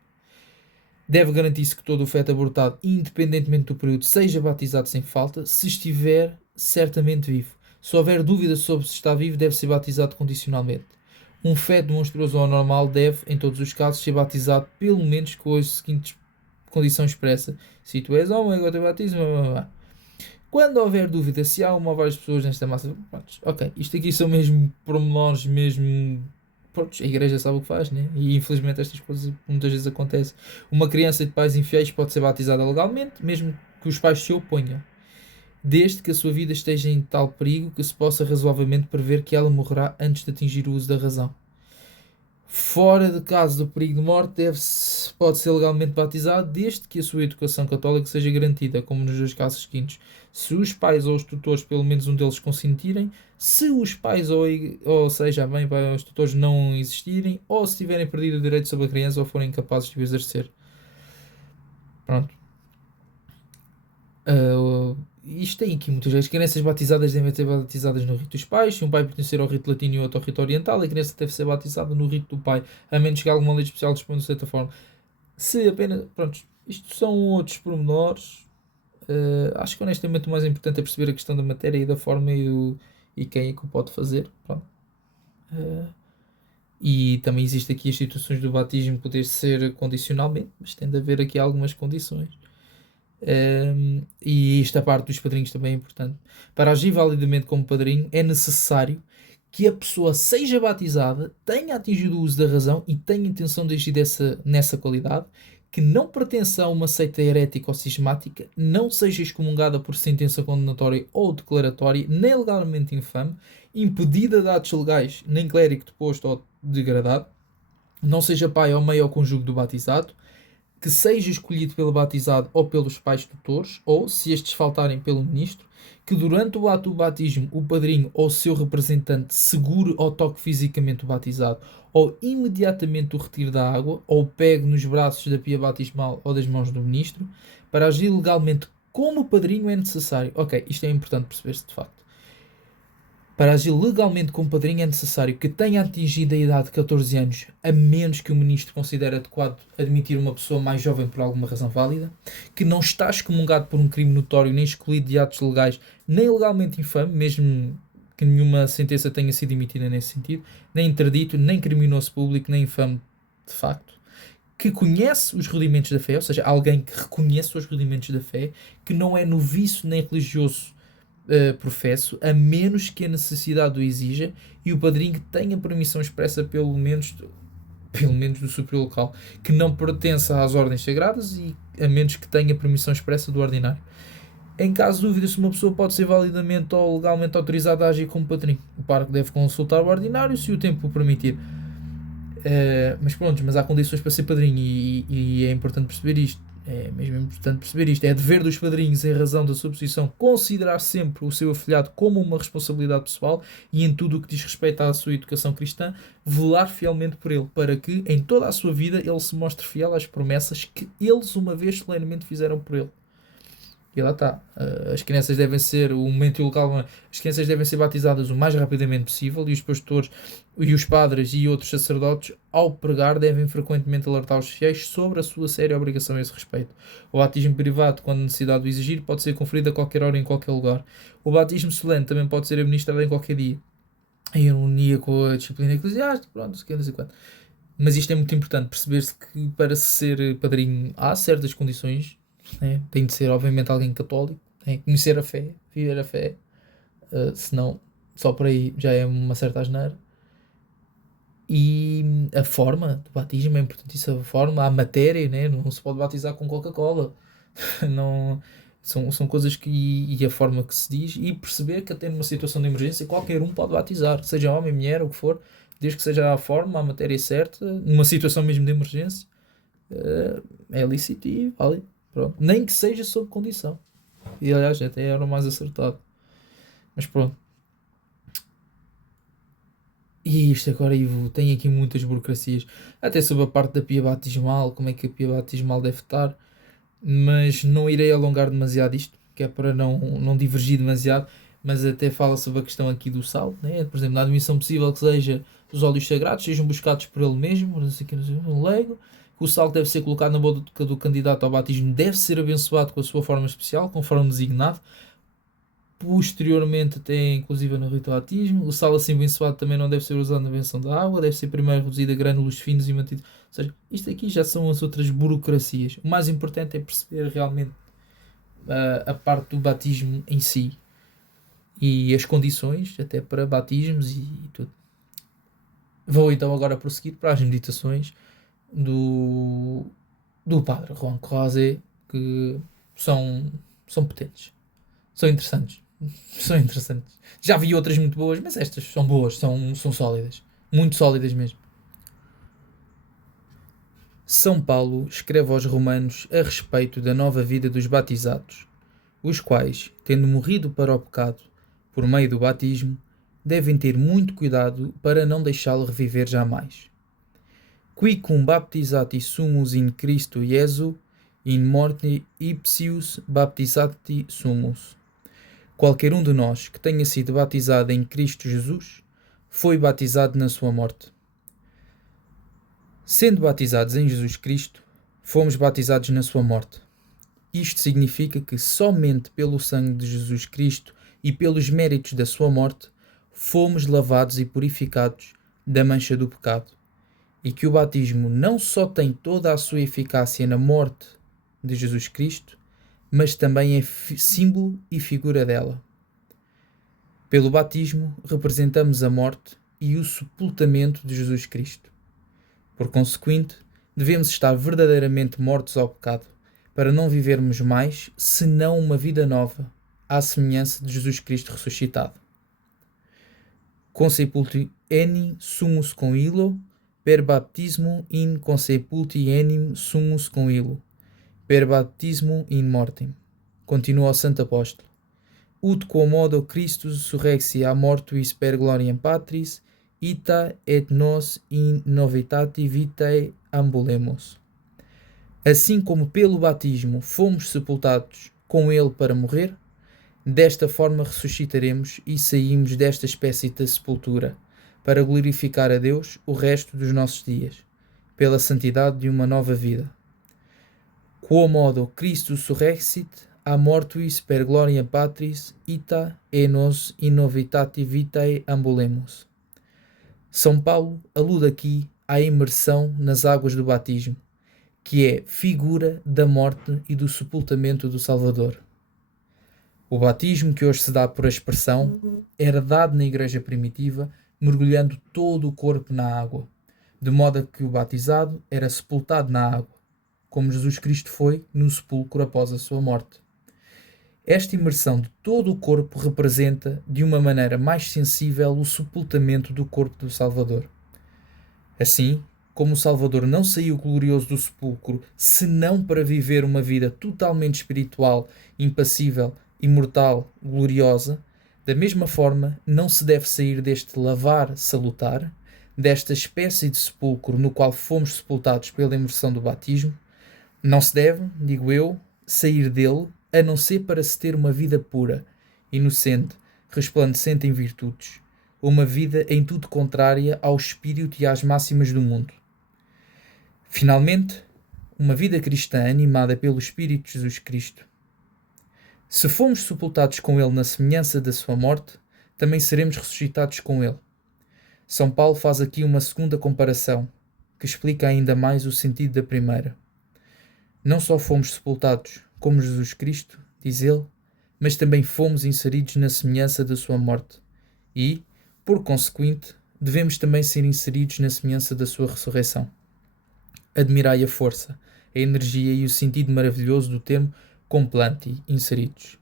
Deve garantir-se que todo o feto abortado, independentemente do período, seja batizado sem falta, se estiver certamente vivo. Se houver dúvida sobre se está vivo, deve ser batizado condicionalmente. Um feto monstruoso ou anormal deve, em todos os casos, ser batizado pelo menos com as seguintes condições expressas. Se tu és homem, agora te batismo. Quando houver dúvida se há uma ou várias pessoas nesta massa... Ok, isto aqui são mesmo pormenores, mesmo... Pronto, a igreja sabe o que faz, né? E infelizmente estas coisas muitas vezes acontecem. Uma criança de pais infiéis pode ser batizada legalmente, mesmo que os pais se oponham, desde que a sua vida esteja em tal perigo que se possa razoavelmente prever que ela morrerá antes de atingir o uso da razão. Fora de caso do perigo de morte, pode ser legalmente batizado, desde que a sua educação católica seja garantida, como nos dois casos seguintes. Se os pais ou os tutores, pelo menos um deles, consentirem, se os pais ou seja, a mãe ou os tutores não existirem, ou se tiverem perdido o direito sobre a criança ou forem incapazes de o exercer. Pronto. Isto tem aqui muitas vezes. As crianças batizadas devem ser batizadas no rito dos pais. Se um pai pertencer ao rito latino e outro ao rito oriental, a criança deve ser batizada no rito do pai, a menos que alguma lei especial disponha de certa forma. Se apenas. Pronto, isto são outros pormenores. Acho que honestamente o mais importante é perceber a questão da matéria e da forma e quem é que o pode fazer. Pronto. E também existe aqui as situações do batismo poder ser condicionalmente, mas tem de haver aqui algumas condições. E esta parte dos padrinhos também é importante. Para agir validamente como padrinho é necessário que a pessoa seja batizada, tenha atingido o uso da razão e tenha intenção de agir nessa qualidade, que não pertença a uma seita herética ou cismática, não seja excomungada por sentença condenatória ou declaratória, nem legalmente infame, impedida de atos legais, nem clérigo deposto ou degradado, não seja pai ou mãe ou cônjuge do batizado, que seja escolhido pelo batizado ou pelos pais tutores, ou, se estes faltarem, pelo ministro, que durante o ato do batismo o padrinho ou seu representante segure ou toque fisicamente o batizado, ou imediatamente o retire da água, ou pegue nos braços da pia batismal ou das mãos do ministro. Para agir legalmente como padrinho é necessário. Ok, isto é importante perceber-se de facto. Para agir legalmente como padrinho é necessário que tenha atingido a idade de 14 anos, a menos que o ministro considere adequado admitir uma pessoa mais jovem por alguma razão válida, que não está excomungado por um crime notório nem excluído de atos legais, nem legalmente infame, mesmo que nenhuma sentença tenha sido emitida nesse sentido, nem interdito, nem criminoso público, nem infame de facto, que conhece os rudimentos da fé, ou seja, alguém que reconhece os rudimentos da fé, que não é noviço nem religioso professo, a menos que a necessidade o exija e o padrinho tenha permissão expressa pelo menos do superior local, que não pertença às ordens sagradas e a menos que tenha permissão expressa do ordinário. Em caso de dúvida se uma pessoa pode ser validamente ou legalmente autorizada a agir como padrinho, o pároco deve consultar o ordinário se o tempo o permitir. Mas há condições para ser padrinho e é importante perceber isto. É mesmo importante perceber isto. É dever dos padrinhos, em razão da sua posição, considerar sempre o seu afilhado como uma responsabilidade pessoal e em tudo o que diz respeito à sua educação cristã, velar fielmente por ele, para que em toda a sua vida ele se mostre fiel às promessas que eles uma vez solenemente fizeram por ele. E lá está. As crianças devem ser, o momento local, as crianças devem ser batizadas o mais rapidamente possível e os pastores e os padres e outros sacerdotes, ao pregar, devem frequentemente alertar os fiéis sobre a sua séria obrigação a esse respeito. O batismo privado, quando a necessidade o exigir, pode ser conferido a qualquer hora em qualquer lugar. O batismo solene também pode ser administrado em qualquer dia, em harmonia com a disciplina eclesiástica, pronto, não sei quanto. Mas isto é muito importante, perceber-se que para ser padrinho há certas condições, né? Tem de ser obviamente alguém católico, né? Conhecer a fé, viver a fé, senão só por aí já é uma certa asneira. E a forma do batismo é importantíssima, a forma, a matéria, né? Não se pode batizar com Coca-Cola. Não, são coisas que, e a forma que se diz, e perceber que até numa situação de emergência qualquer um pode batizar, seja homem, mulher, o que for, desde que seja a forma, a matéria certa, numa situação mesmo de emergência, é lícito e válido. Pronto. Nem que seja sob condição. E aliás, até era o mais acertado. Mas pronto. E isto agora tem aqui muitas burocracias. Até sobre a parte da pia batismal, como é que a pia batismal deve estar. Mas não irei alongar demasiado isto, que é para não divergir demasiado. Mas até fala sobre a questão aqui do sal, né? Por exemplo, na admissão possível que seja os óleos sagrados sejam buscados por ele mesmo, não sei o que, um leigo. O sal deve ser colocado na boca do candidato ao batismo, deve ser abençoado com a sua forma especial, conforme designado. Posteriormente, até inclusive no ritual batismo, o sal assim abençoado também não deve ser usado na benção da água, deve ser primeiro reduzido a grânulos finos e mantido. Ou seja, isto aqui já são as outras burocracias. O mais importante é perceber realmente a parte do batismo em si e as condições até para batismos e tudo. Vou então agora prosseguir para as meditações do padre Juan Crozet, que são potentes, são interessantes. São interessantes. Já vi outras muito boas, mas estas são boas, são sólidas. Muito sólidas mesmo. São Paulo escreve aos Romanos a respeito da nova vida dos batizados, os quais, tendo morrido para o pecado por meio do batismo, devem ter muito cuidado para não deixá-lo reviver jamais. Qui cum baptizati sumus in Christo Iesu, in morte ipsius baptizati sumus. Qualquer um de nós que tenha sido batizado em Cristo Jesus foi batizado na sua morte. Sendo batizados em Jesus Cristo, fomos batizados na sua morte. Isto significa que somente pelo sangue de Jesus Cristo e pelos méritos da sua morte fomos lavados e purificados da mancha do pecado, e que o batismo não só tem toda a sua eficácia na morte de Jesus Cristo, mas também é símbolo e figura dela. Pelo batismo representamos a morte e o sepultamento de Jesus Cristo. Por consequente, devemos estar verdadeiramente mortos ao pecado, para não vivermos mais senão uma vida nova, à semelhança de Jesus Cristo ressuscitado. Consepulti enim sumus con illo, per baptismo in consepulti enim sumus con illo, per baptismo in mortem. Continua o Santo Apóstolo. Ut quomodo Christus surrexia mortuis per gloriam Patris, ita et nos in novitate vitae ambulemos. Assim como pelo batismo fomos sepultados com ele para morrer, desta forma ressuscitaremos e saímos desta espécie de sepultura, para glorificar a Deus o resto dos nossos dias, pela santidade de uma nova vida. Quomodo Christus surrexit a mortuis per gloriam Patris, ita e nos in novitate vitae ambulemos. São Paulo alude aqui à imersão nas águas do batismo, que é figura da morte e do sepultamento do Salvador. O batismo que hoje se dá por aspersão era dado na igreja primitiva, mergulhando todo o corpo na água, de modo que o batizado era sepultado na água, como Jesus Cristo foi no sepulcro após a sua morte. Esta imersão de todo o corpo representa, de uma maneira mais sensível, o sepultamento do corpo do Salvador. Assim, como o Salvador não saiu glorioso do sepulcro, senão para viver uma vida totalmente espiritual, impassível, imortal, gloriosa, da mesma forma não se deve sair deste lavar salutar, desta espécie de sepulcro no qual fomos sepultados pela imersão do batismo, não se deve, digo eu, sair dele, a não ser para se ter uma vida pura, inocente, resplandecente em virtudes, uma vida em tudo contrária ao espírito e às máximas do mundo. Finalmente, uma vida cristã animada pelo Espírito de Jesus Cristo. Se fomos sepultados com ele na semelhança da sua morte, também seremos ressuscitados com ele. São Paulo faz aqui uma segunda comparação, que explica ainda mais o sentido da primeira. Não só fomos sepultados como Jesus Cristo, diz ele, mas também fomos inseridos na semelhança da sua morte e, por consequente, devemos também ser inseridos na semelhança da sua ressurreição. Admirai a força, a energia e o sentido maravilhoso do termo complanti, inseridos.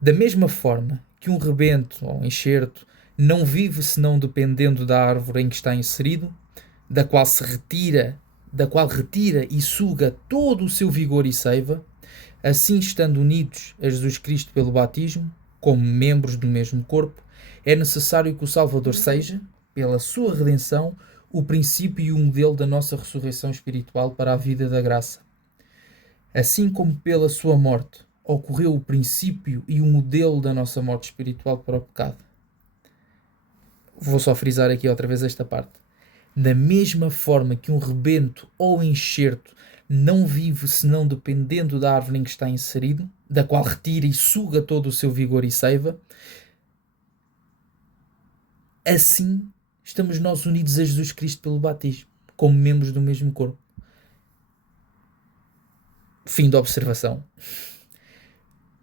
Da mesma forma que um rebento ou enxerto não vive senão dependendo da árvore em que está inserido, da qual retira e suga todo o seu vigor e seiva, assim estando unidos a Jesus Cristo pelo batismo, como membros do mesmo corpo, é necessário que o Salvador seja, pela sua redenção, o princípio e o modelo da nossa ressurreição espiritual para a vida da graça. Assim como pela sua morte ocorreu o princípio e o modelo da nossa morte espiritual para o pecado. Vou só frisar aqui outra vez esta parte. Da mesma forma que um rebento ou enxerto não vive senão dependendo da árvore em que está inserido, da qual retira e suga todo o seu vigor e seiva, assim estamos nós unidos a Jesus Cristo pelo batismo, como membros do mesmo corpo. Fim da observação.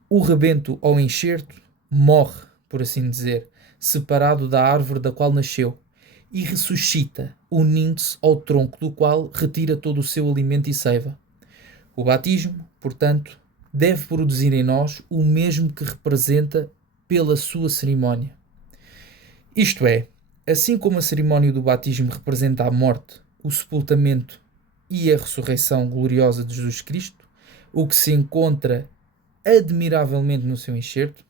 O rebento ou enxerto morre, por assim dizer, separado da árvore da qual nasceu, e ressuscita, unindo-se ao tronco do qual retira todo o seu alimento e seiva. O batismo, portanto, deve produzir em nós o mesmo que representa pela sua cerimónia. Isto é, assim como a cerimónia do batismo representa a morte, o sepultamento e a ressurreição gloriosa de Jesus Cristo, o que se encontra admiravelmente no seu enxerto,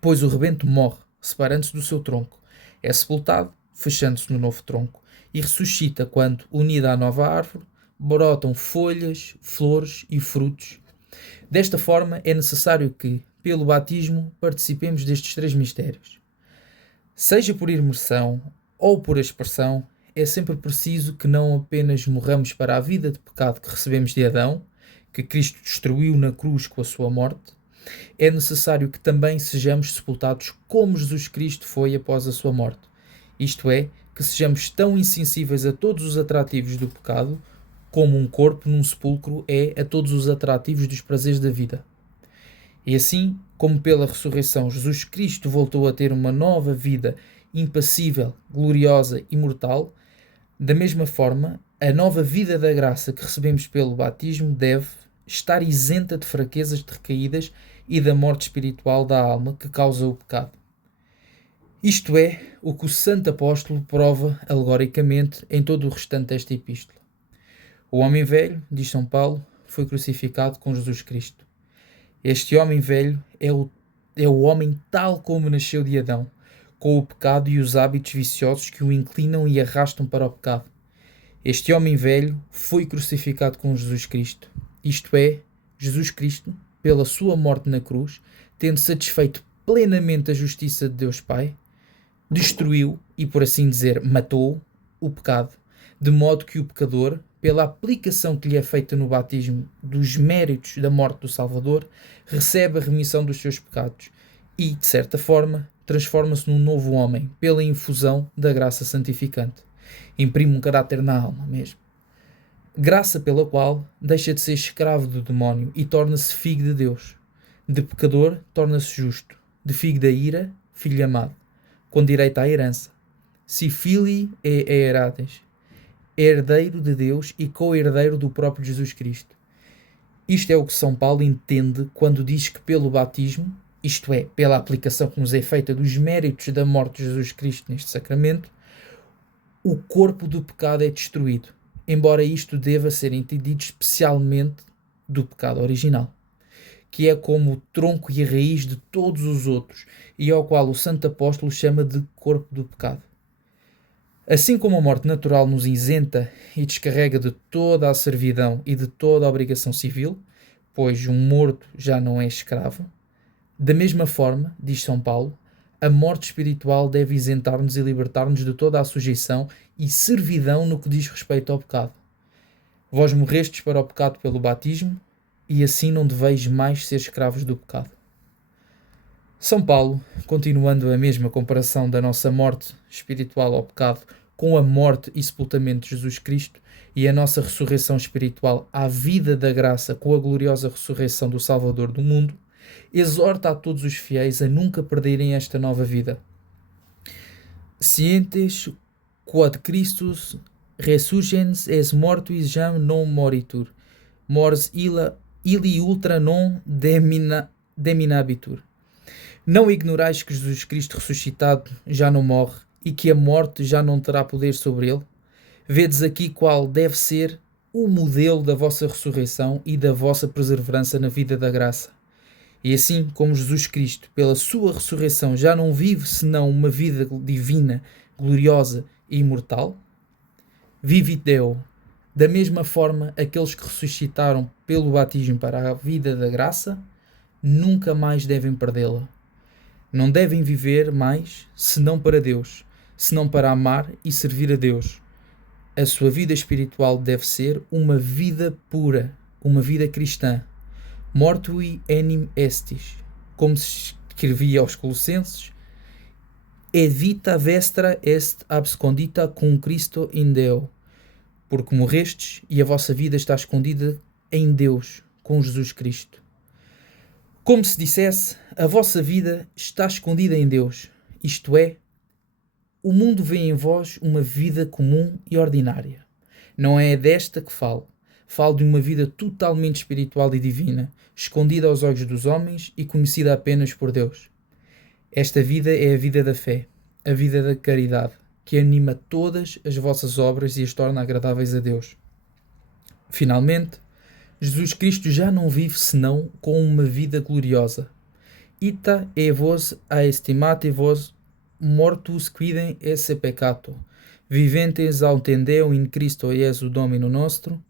pois o rebento morre, separando-se do seu tronco, é sepultado, fechando-se no novo tronco, e ressuscita quando, unida à nova árvore, brotam folhas, flores e frutos. Desta forma, é necessário que, pelo batismo, participemos destes três mistérios. Seja por imersão ou por aspersão, é sempre preciso que não apenas morramos para a vida de pecado que recebemos de Adão, que Cristo destruiu na cruz com a sua morte, é necessário que também sejamos sepultados como Jesus Cristo foi após a sua morte. Isto é, que sejamos tão insensíveis a todos os atrativos do pecado, como um corpo num sepulcro é a todos os atrativos dos prazeres da vida. E assim, como pela ressurreição Jesus Cristo voltou a ter uma nova vida impassível, gloriosa e imortal, da mesma forma, a nova vida da graça que recebemos pelo batismo deve estar isenta de fraquezas, de recaídas e da morte espiritual da alma que causa o pecado. Isto é o que o Santo Apóstolo prova alegoricamente em todo o restante desta epístola. O homem velho, diz São Paulo, foi crucificado com Jesus Cristo. Este homem velho é o homem tal como nasceu de Adão, com o pecado e os hábitos viciosos que o inclinam e arrastam para o pecado. Este homem velho foi crucificado com Jesus Cristo. Isto é, Jesus Cristo, pela sua morte na cruz, tendo satisfeito plenamente a justiça de Deus Pai, destruiu e, por assim dizer, matou o pecado, de modo que o pecador, pela aplicação que lhe é feita no batismo dos méritos da morte do Salvador, recebe a remissão dos seus pecados e, de certa forma, transforma-se num novo homem pela infusão da graça santificante. Imprime um caráter na alma mesmo. Graça pela qual deixa de ser escravo do demónio e torna-se filho de Deus. De pecador, torna-se justo. De filho da ira, filho amado, com direito à herança. Si filii e herades, herdeiro de Deus e co-herdeiro do próprio Jesus Cristo. Isto é o que São Paulo entende quando diz que pelo batismo, isto é, pela aplicação que nos é feita dos méritos da morte de Jesus Cristo neste sacramento, o corpo do pecado é destruído, embora isto deva ser entendido especialmente do pecado original, que é como o tronco e a raiz de todos os outros, e ao qual o Santo Apóstolo chama de corpo do pecado. Assim como a morte natural nos isenta e descarrega de toda a servidão e de toda a obrigação civil, pois um morto já não é escravo, da mesma forma, diz São Paulo, a morte espiritual deve isentar-nos e libertar-nos de toda a sujeição e servidão no que diz respeito ao pecado. Vós morrestes para o pecado pelo batismo, e assim não deveis mais ser escravos do pecado. São Paulo, continuando a mesma comparação da nossa morte espiritual ao pecado com a morte e sepultamento de Jesus Cristo e a nossa ressurreição espiritual à vida da graça com a gloriosa ressurreição do Salvador do mundo, exorta a todos os fiéis a nunca perderem esta nova vida. Scientes quod Christus resurgens es mortuis jam non moritur, mors illi ultra non deminabitur. Não ignorais que Jesus Cristo ressuscitado já não morre e que a morte já não terá poder sobre ele? Vedes aqui qual deve ser o modelo da vossa ressurreição e da vossa perseverança na vida da graça. E assim como Jesus Cristo, pela sua ressurreição, já não vive senão uma vida divina, gloriosa e imortal, vivit Deo. Da mesma forma, aqueles que ressuscitaram pelo batismo para a vida da graça, nunca mais devem perdê-la. Não devem viver mais senão para Deus, senão para amar e servir a Deus. A sua vida espiritual deve ser uma vida pura, uma vida cristã. Mortui enim estis, como se escrevia aos Colossenses, et vita vestra est abscondita cum Christo in Deo, porque morrestes e a vossa vida está escondida em Deus, com Jesus Cristo. Como se dissesse, a vossa vida está escondida em Deus, isto é, o mundo vê em vós uma vida comum e ordinária. Não é desta que falo. Falo de uma vida totalmente espiritual e divina, escondida aos olhos dos homens e conhecida apenas por Deus. Esta vida é a vida da fé, a vida da caridade, que anima todas as vossas obras e as torna agradáveis a Deus. Finalmente, Jesus Cristo já não vive senão com uma vida gloriosa. Ita e vos aestimate vos mortus quidem esse peccato, viventes autendeo in Cristo Iesu Domino nostro.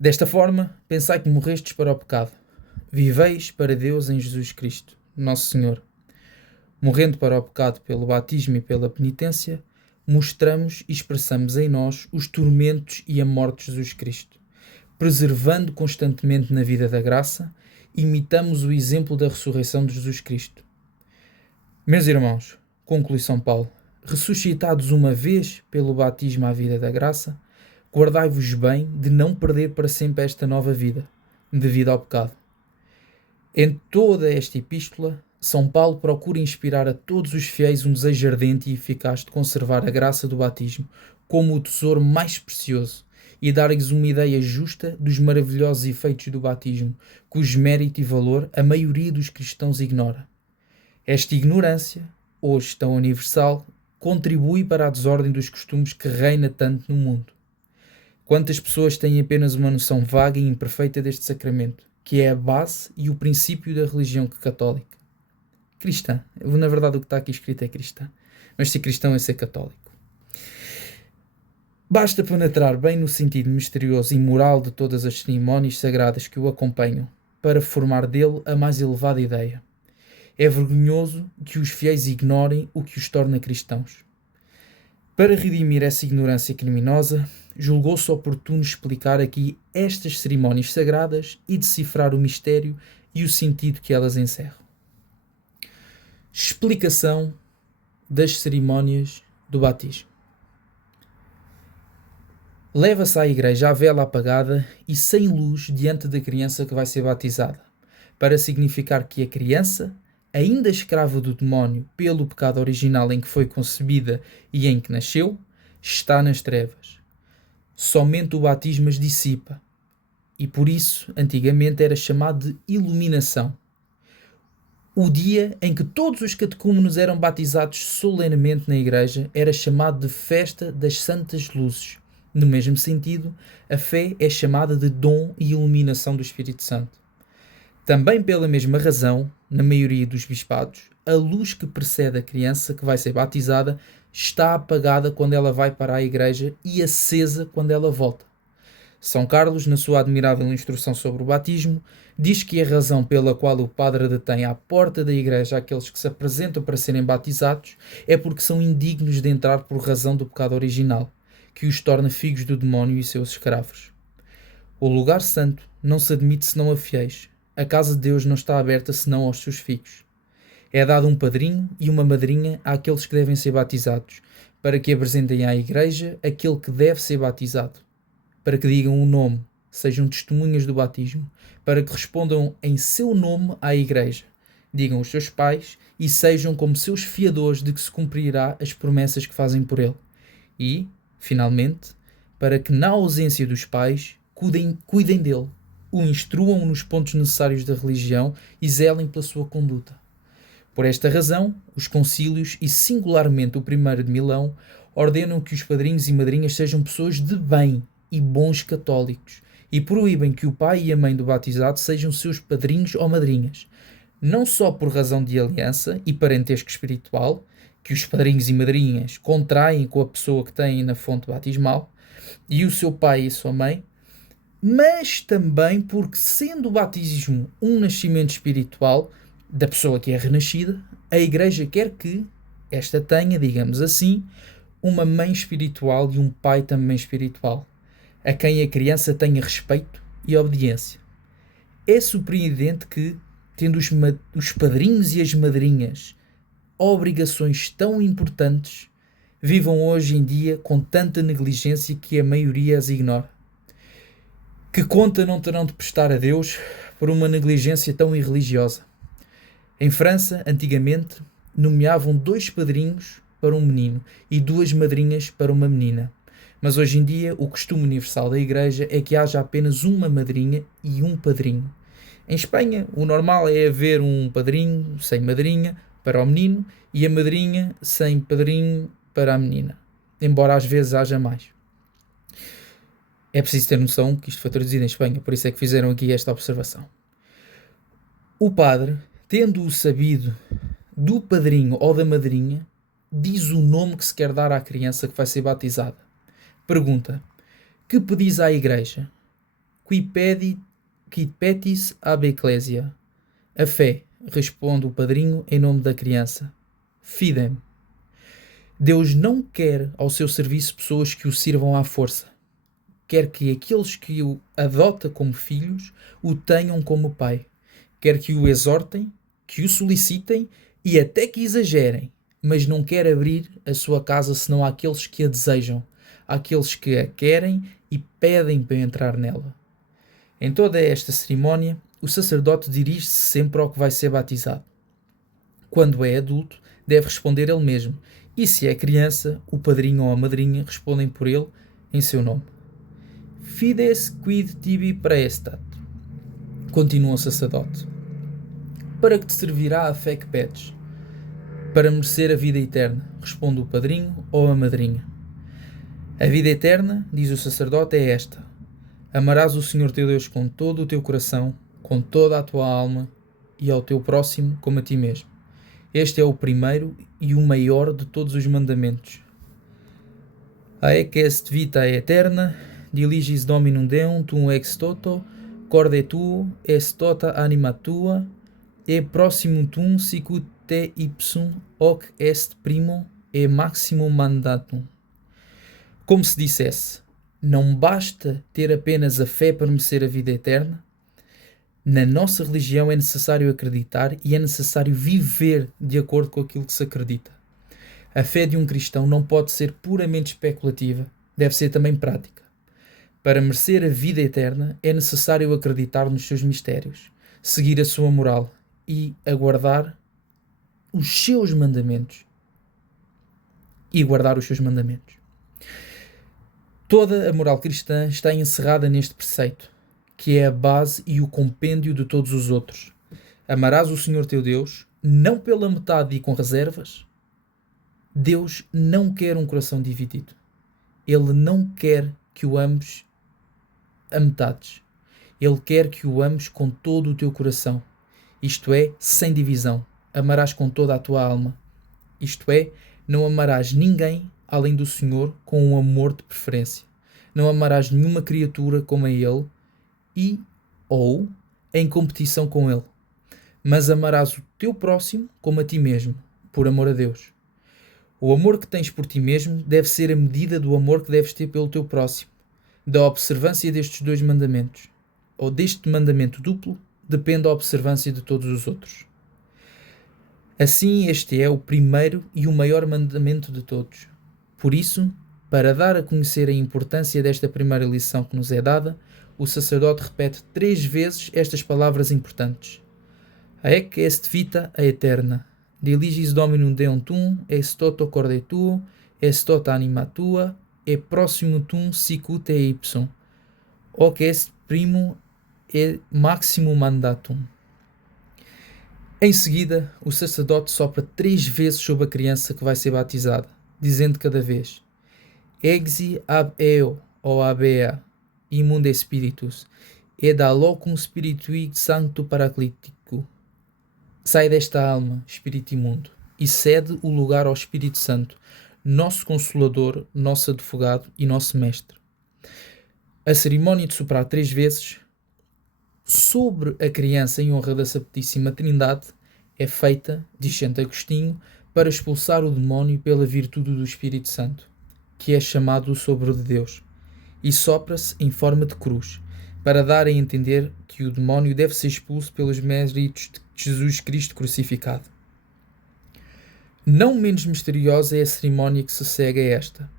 Desta forma, pensai que morrestes para o pecado. Viveis para Deus em Jesus Cristo, nosso Senhor. Morrendo para o pecado pelo batismo e pela penitência, mostramos e expressamos em nós os tormentos e a morte de Jesus Cristo. Preservando constantemente na vida da graça, imitamos o exemplo da ressurreição de Jesus Cristo. Meus irmãos, conclui São Paulo, ressuscitados uma vez pelo batismo à vida da graça, guardai-vos bem de não perder para sempre esta nova vida, devido ao pecado. Em toda esta epístola, São Paulo procura inspirar a todos os fiéis um desejo ardente e eficaz de conservar a graça do batismo como o tesouro mais precioso e dar-lhes uma ideia justa dos maravilhosos efeitos do batismo, cujo mérito e valor a maioria dos cristãos ignora. Esta ignorância, hoje tão universal, contribui para a desordem dos costumes que reina tanto no mundo. Quantas pessoas têm apenas uma noção vaga e imperfeita deste sacramento, que é a base e o princípio da religião católica. Cristã. Na verdade, o que está aqui escrito é cristã. Mas ser cristão é ser católico. Basta penetrar bem no sentido misterioso e moral de todas as cerimónias sagradas que o acompanham, para formar dele a mais elevada ideia. É vergonhoso que os fiéis ignorem o que os torna cristãos. Para redimir essa ignorância criminosa, julgou-se oportuno explicar aqui estas cerimónias sagradas e decifrar o mistério e o sentido que elas encerram. Explicação das cerimónias do batismo. Leva-se à igreja a vela apagada e sem luz diante da criança que vai ser batizada, para significar que a criança, ainda escrava do demónio pelo pecado original em que foi concebida e em que nasceu, está nas trevas. Somente o batismo as dissipa, e por isso antigamente era chamado de iluminação. O dia em que todos os catecúmenos eram batizados solenemente na igreja era chamado de Festa das Santas Luzes. No mesmo sentido, a fé é chamada de dom e iluminação do Espírito Santo. Também pela mesma razão, na maioria dos bispados, a luz que precede a criança que vai ser batizada está apagada quando ela vai para a igreja e acesa quando ela volta. São Carlos, na sua admirável instrução sobre o batismo, diz que a razão pela qual o padre detém à porta da igreja aqueles que se apresentam para serem batizados é porque são indignos de entrar por razão do pecado original, que os torna filhos do demónio e seus escravos. O lugar santo não se admite senão a fiéis. A casa de Deus não está aberta senão aos seus filhos. É dado um padrinho e uma madrinha àqueles que devem ser batizados, para que apresentem à igreja aquele que deve ser batizado, para que digam o nome, sejam testemunhas do batismo, para que respondam em seu nome à igreja, digam os seus pais e sejam como seus fiadores de que se cumprirá as promessas que fazem por ele. E, finalmente, para que na ausência dos pais cuidem dele, o instruam nos pontos necessários da religião e zelem pela sua conduta. Por esta razão, os concílios, e singularmente o primeiro de Milão, ordenam que os padrinhos e madrinhas sejam pessoas de bem e bons católicos, e proíbem que o pai e a mãe do batizado sejam seus padrinhos ou madrinhas, não só por razão de aliança e parentesco espiritual, que os padrinhos e madrinhas contraem com a pessoa que têm na fonte batismal, e o seu pai e a sua mãe, mas também porque, sendo o batismo um nascimento espiritual da pessoa que é renascida, a Igreja quer que esta tenha, digamos assim, uma mãe espiritual e um pai também espiritual, a quem a criança tenha respeito e obediência. É surpreendente que, tendo os padrinhos e as madrinhas obrigações tão importantes, vivam hoje em dia com tanta negligência que a maioria as ignora. Que conta não terão de prestar a Deus por uma negligência tão irreligiosa? Em França, antigamente, nomeavam 2 padrinhos para um menino e 2 madrinhas para uma menina. Mas hoje em dia, o costume universal da Igreja é que haja apenas uma madrinha e um padrinho. Em Espanha, o normal é haver um padrinho sem madrinha para o menino e a madrinha sem padrinho para a menina, embora às vezes haja mais. É preciso ter noção que isto foi traduzido em Espanha, por isso é que fizeram aqui esta observação. O padre, tendo-o sabido do padrinho ou da madrinha, diz o nome que se quer dar à criança que vai ser batizada. Pergunta: que pedis à igreja? Qui petis ab ecclesia? A fé, responde o padrinho em nome da criança. Fidem. Deus não quer ao seu serviço pessoas que o sirvam à força. Quer que aqueles que o adota como filhos o tenham como pai. Quer que o exortem, que o solicitem e até que exagerem, mas não quer abrir a sua casa senão àqueles que a desejam, àqueles que a querem e pedem para entrar nela. Em toda esta cerimónia, o sacerdote dirige-se sempre ao que vai ser batizado. Quando é adulto, deve responder ele mesmo, e se é criança, o padrinho ou a madrinha respondem por ele em seu nome. Fides quid tibi praestat, continua o sacerdote. Para que te servirá a fé que pedes? Para merecer a vida eterna, responde o padrinho ou a madrinha. A vida eterna, diz o sacerdote, é esta: amarás o Senhor teu Deus com todo o teu coração, com toda a tua alma e ao teu próximo como a ti mesmo. Este é o primeiro e o maior de todos os mandamentos. Haec est vita aeterna, diligis Dominum Deum tuum ex toto, corde tuo, est tota anima tua, e proximum tuum sicut te ipsum, hoc est primo e maximum mandatum. Como se dissesse, não basta ter apenas a fé para merecer a vida eterna. Na nossa religião é necessário acreditar e é necessário viver de acordo com aquilo que se acredita. A fé de um cristão não pode ser puramente especulativa, deve ser também prática. Para merecer a vida eterna é necessário acreditar nos seus mistérios, seguir a sua moral e aguardar os seus mandamentos. Toda a moral cristã está encerrada neste preceito, que é a base e o compêndio de todos os outros. Amarás o Senhor teu Deus, não pela metade e com reservas. Deus não quer um coração dividido. Ele não quer que o ames a metades. Ele quer que o ames com todo o teu coração. Isto é, sem divisão. Amarás com toda a tua alma. Isto é, não amarás ninguém além do Senhor com um amor de preferência. Não amarás nenhuma criatura como a Ele ou em competição com Ele. Mas amarás o teu próximo como a ti mesmo, por amor a Deus. O amor que tens por ti mesmo deve ser a medida do amor que deves ter pelo teu próximo. Da observância destes dois mandamentos, ou deste mandamento duplo, depende a observância de todos os outros. Assim, este é o primeiro e o maior mandamento de todos. Por isso, para dar a conhecer a importância desta primeira lição que nos é dada, o sacerdote repete 3 vezes estas palavras importantes. Haec est vita aeterna, diligis Dominum Deum tuum, est toto corde tuo, est tota anima tua, e proximum tuum sicut e ipsum, hoc est primo e maximum mandatum. Em seguida, o sacerdote sopra 3 vezes sobre a criança que vai ser batizada, dizendo cada vez: Exi ab eo, ou ab ea, imunde spiritus, et a locum spiritui sancto paraclítico. Sai desta alma, espírito imundo, e cede o lugar ao Espírito Santo, nosso Consolador, nosso advogado e nosso Mestre. A cerimónia de soprar 3 vezes sobre a criança em honra da Santíssima Trindade é feita, diz Santo Agostinho, para expulsar o demónio pela virtude do Espírito Santo, que é chamado o sopro de Deus, e sopra-se em forma de cruz, para dar a entender que o demónio deve ser expulso pelos méritos de Jesus Cristo crucificado. Não menos misteriosa é a cerimónia que se segue a esta.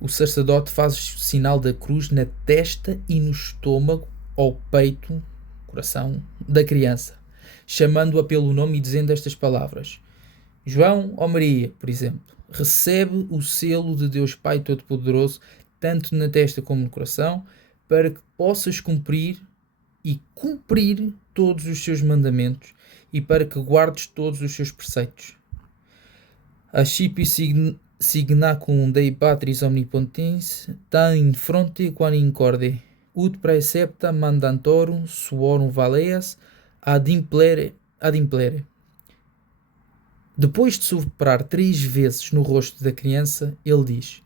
O sacerdote faz o sinal da cruz na testa e no estômago, ou peito, coração, da criança, chamando-a pelo nome e dizendo estas palavras. João ou Maria, por exemplo, recebe o selo de Deus Pai Todo-Poderoso, tanto na testa como no coração, para que possas cumprir todos os seus mandamentos e para que guardes todos os seus preceitos. Ascipi signacum Dei Patris Omnipotens, ta in fronte quam in corde, ut praecepta mandantorum suorum valeas ad implere. Depois de soprar 3 vezes no rosto da criança, ele diz: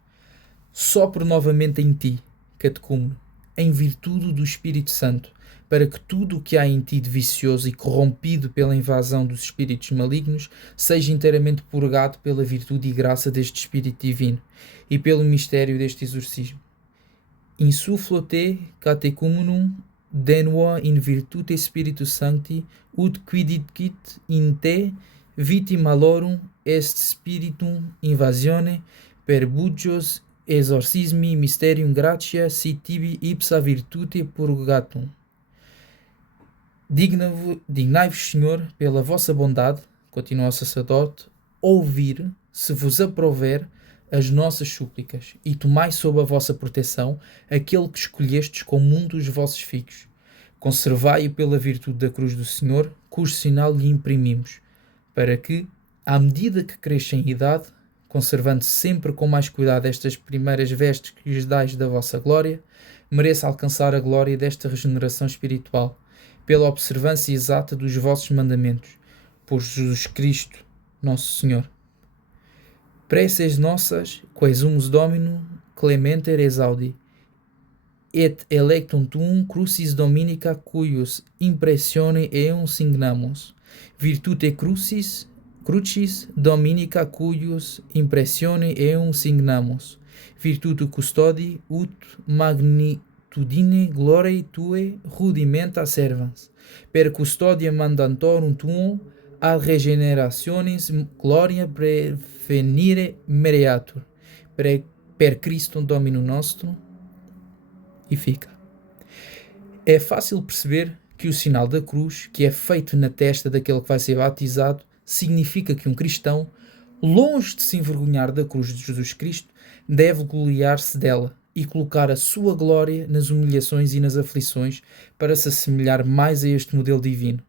Sopro novamente em ti, catecúmeno, em virtude do Espírito Santo, para que tudo o que há em ti de vicioso e corrompido pela invasão dos espíritos malignos seja inteiramente purgado pela virtude e graça deste Espírito Divino e pelo mistério deste exorcismo. Insuflo te catecumenum denua in virtute Spiritus Sancti, ut quidicit in te viti malorum est spiritum invasione per bugios exorcismi mysterium gratia si tibi ipsa virtute purgatum. Dignai-vos, Senhor, pela vossa bondade, continua o sacerdote, ouvir, se vos aprouver, as nossas súplicas, e tomai sob a vossa proteção aquele que escolhestes como um dos vossos filhos. Conservai-o pela virtude da cruz do Senhor, cujo sinal lhe imprimimos, para que, à medida que cresça em idade, conservando sempre com mais cuidado estas primeiras vestes que lhes dais da vossa glória, mereça alcançar a glória desta regeneração espiritual, pela observância exata dos vossos mandamentos, por Jesus Cristo, nosso Senhor. Preces nossas, quae sumus Domino, clementer exaudi, et electum tuum crucis dominica cuius impressione eum signamus, virtute crucis dominica cuius impressione eum signamus, virtute custodi ut magnitudine gloriae tuae rudimenta servans, per custodia mandantorum tuum ad regenerationis gloria prevenire mereatur, per Christum Domino nostrum. E fica. É fácil perceber que o sinal da cruz, que é feito na testa daquele que vai ser batizado, significa que um cristão, longe de se envergonhar da cruz de Jesus Cristo, deve gloriar-se dela e colocar a sua glória nas humilhações e nas aflições para se assemelhar mais a este modelo divino.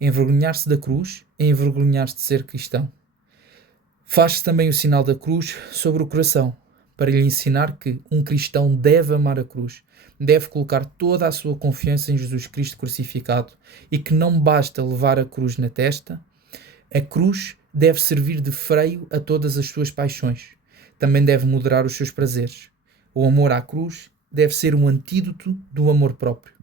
Envergonhar-se da cruz é envergonhar-se de ser cristão. Faz-se também o sinal da cruz sobre o coração, para lhe ensinar que um cristão deve amar a cruz, deve colocar toda a sua confiança em Jesus Cristo crucificado e que não basta levar a cruz na testa, a cruz deve servir de freio a todas as suas paixões. Também deve moderar os seus prazeres. O amor à cruz deve ser um antídoto do amor próprio.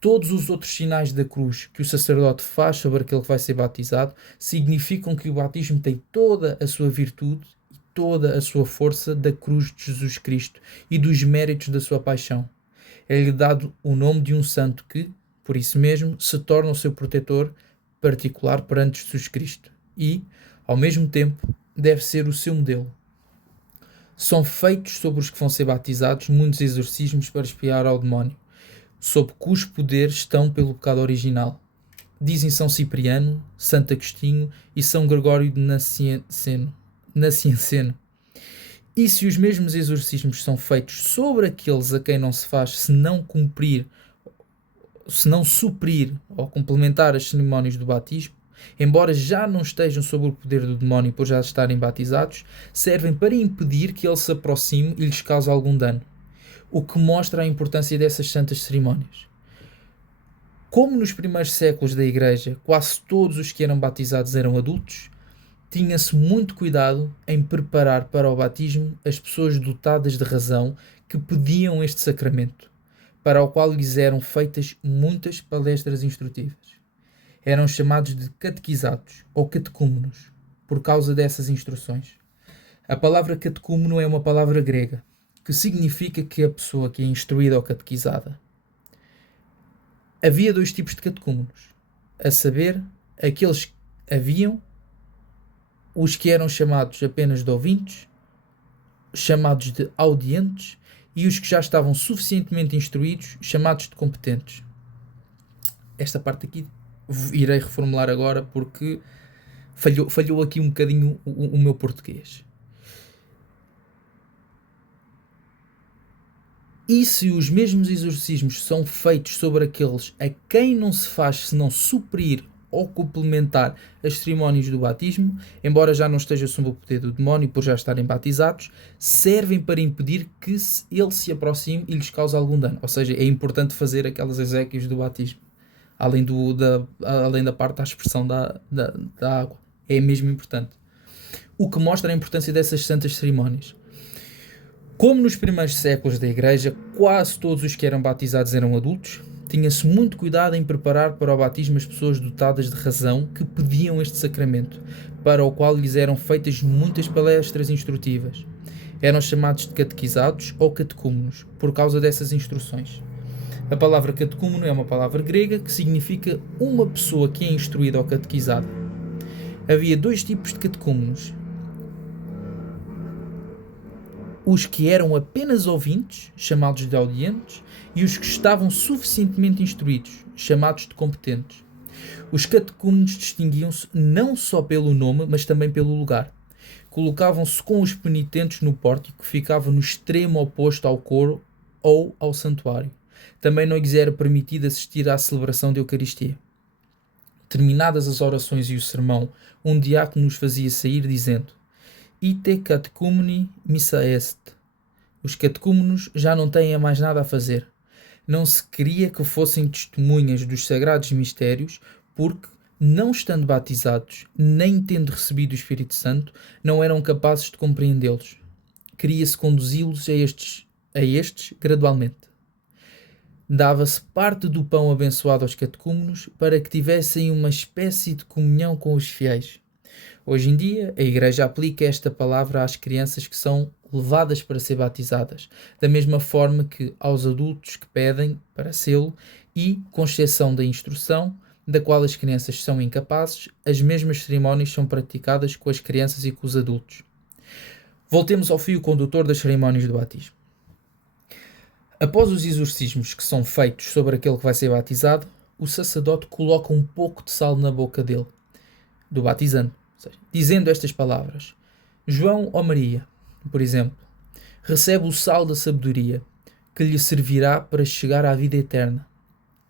Todos os outros sinais da cruz que o sacerdote faz sobre aquele que vai ser batizado significam que o batismo tem toda a sua virtude e toda a sua força da cruz de Jesus Cristo e dos méritos da sua paixão. É-lhe dado o nome de um santo que, por isso mesmo, se torna o seu protetor particular perante Jesus Cristo e, ao mesmo tempo, deve ser o seu modelo. São feitos sobre os que vão ser batizados muitos exorcismos para espiar ao demónio, sob cujo poder estão pelo pecado original. Dizem São Cipriano, Santo Agostinho e São Gregório de Nacianceno. E se os mesmos exorcismos são feitos sobre aqueles a quem não se faz senão suprir ou complementar as cerimónias do batismo, embora já não estejam sob o poder do demónio por já estarem batizados, servem para impedir que ele se aproxime e lhes cause algum dano, o que mostra a importância dessas santas cerimónias. Como nos primeiros séculos da Igreja quase todos os que eram batizados eram adultos, tinha-se muito cuidado em preparar para o batismo as pessoas dotadas de razão que pediam este sacramento, para o qual lhes eram feitas muitas palestras instrutivas. Eram chamados de catequizados ou catecúmenos, por causa dessas instruções. A palavra catecúmeno é uma palavra grega, que significa que a pessoa que é instruída ou catequizada. Havia dois tipos de catecúmenos, a saber, haviam os que eram chamados apenas de ouvintes, chamados de audientes, e os que já estavam suficientemente instruídos, chamados de competentes. Esta parte aqui irei reformular agora porque falhou aqui um bocadinho o meu português. E se os mesmos exorcismos são feitos sobre aqueles a quem não se faz senão suprir ou complementar as cerimónias do batismo, embora já não esteja sob o poder do demónio por já estarem batizados, servem para impedir que ele se aproxime e lhes cause algum dano. Ou seja, é importante fazer aquelas exéquias do batismo, além da parte da aspersão da água. É mesmo importante. O que mostra a importância dessas santas cerimónias. Como nos primeiros séculos da Igreja, quase todos os que eram batizados eram adultos, tinha-se muito cuidado em preparar para o batismo as pessoas dotadas de razão que pediam este sacramento, para o qual lhes eram feitas muitas palestras instrutivas. Eram chamados de catequizados ou catecúmenos, por causa dessas instruções. A palavra catecúmeno é uma palavra grega que significa uma pessoa que é instruída ou catequizada. Havia dois tipos de catecúmenos: os que eram apenas ouvintes, chamados de audientes, e os que estavam suficientemente instruídos, chamados de competentes. Os catecúmenos distinguiam-se não só pelo nome, mas também pelo lugar. Colocavam-se com os penitentes no pórtico, que ficava no extremo oposto ao coro ou ao santuário. Também não lhes era permitido assistir à celebração da Eucaristia. Terminadas as orações e o sermão, um diácono os fazia sair, dizendo: Ite catecumeni missa est. Os catecúmenos já não têm mais nada a fazer. Não se queria que fossem testemunhas dos sagrados mistérios, porque, não estando batizados, nem tendo recebido o Espírito Santo, não eram capazes de compreendê-los. Queria-se conduzi-los a estes gradualmente. Dava-se parte do pão abençoado aos catecúmenos para que tivessem uma espécie de comunhão com os fiéis. Hoje em dia, a Igreja aplica esta palavra às crianças que são levadas para ser batizadas, da mesma forma que aos adultos que pedem para sê-lo e, com exceção da instrução, da qual as crianças são incapazes, as mesmas cerimónias são praticadas com as crianças e com os adultos. Voltemos ao fio condutor das cerimónias do batismo. Após os exorcismos que são feitos sobre aquele que vai ser batizado, o sacerdote coloca um pouco de sal na boca dele, do batizando, dizendo estas palavras: João ou Maria, por exemplo, recebe o sal da sabedoria, que lhe servirá para chegar à vida eterna.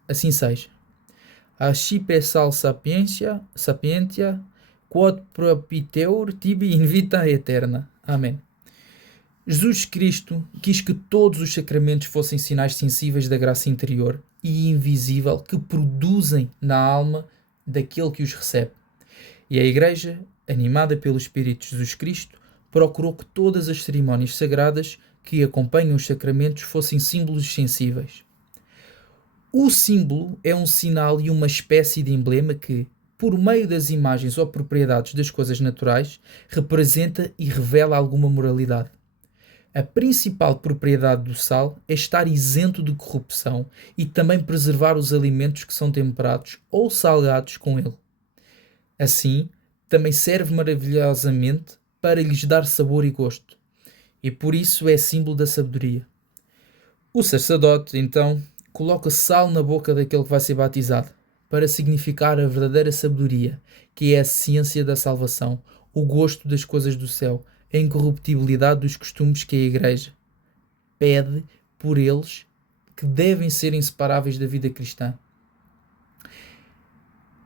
Assim seja. Ascipe sal sapientia, quod propiteur tibi in vita eterna. Amém. Jesus Cristo quis que todos os sacramentos fossem sinais sensíveis da graça interior e invisível que produzem na alma daquele que os recebe. E a Igreja, animada pelo Espírito de Jesus Cristo, procurou que todas as cerimónias sagradas que acompanham os sacramentos fossem símbolos sensíveis. O símbolo é um sinal e uma espécie de emblema que, por meio das imagens ou propriedades das coisas naturais, representa e revela alguma moralidade. A principal propriedade do sal é estar isento de corrupção e também preservar os alimentos que são temperados ou salgados com ele. Assim, também serve maravilhosamente para lhes dar sabor e gosto, e por isso é símbolo da sabedoria. O sacerdote, então, coloca sal na boca daquele que vai ser batizado, para significar a verdadeira sabedoria, que é a ciência da salvação, o gosto das coisas do céu, a incorruptibilidade dos costumes que a Igreja pede por eles, que devem ser inseparáveis da vida cristã.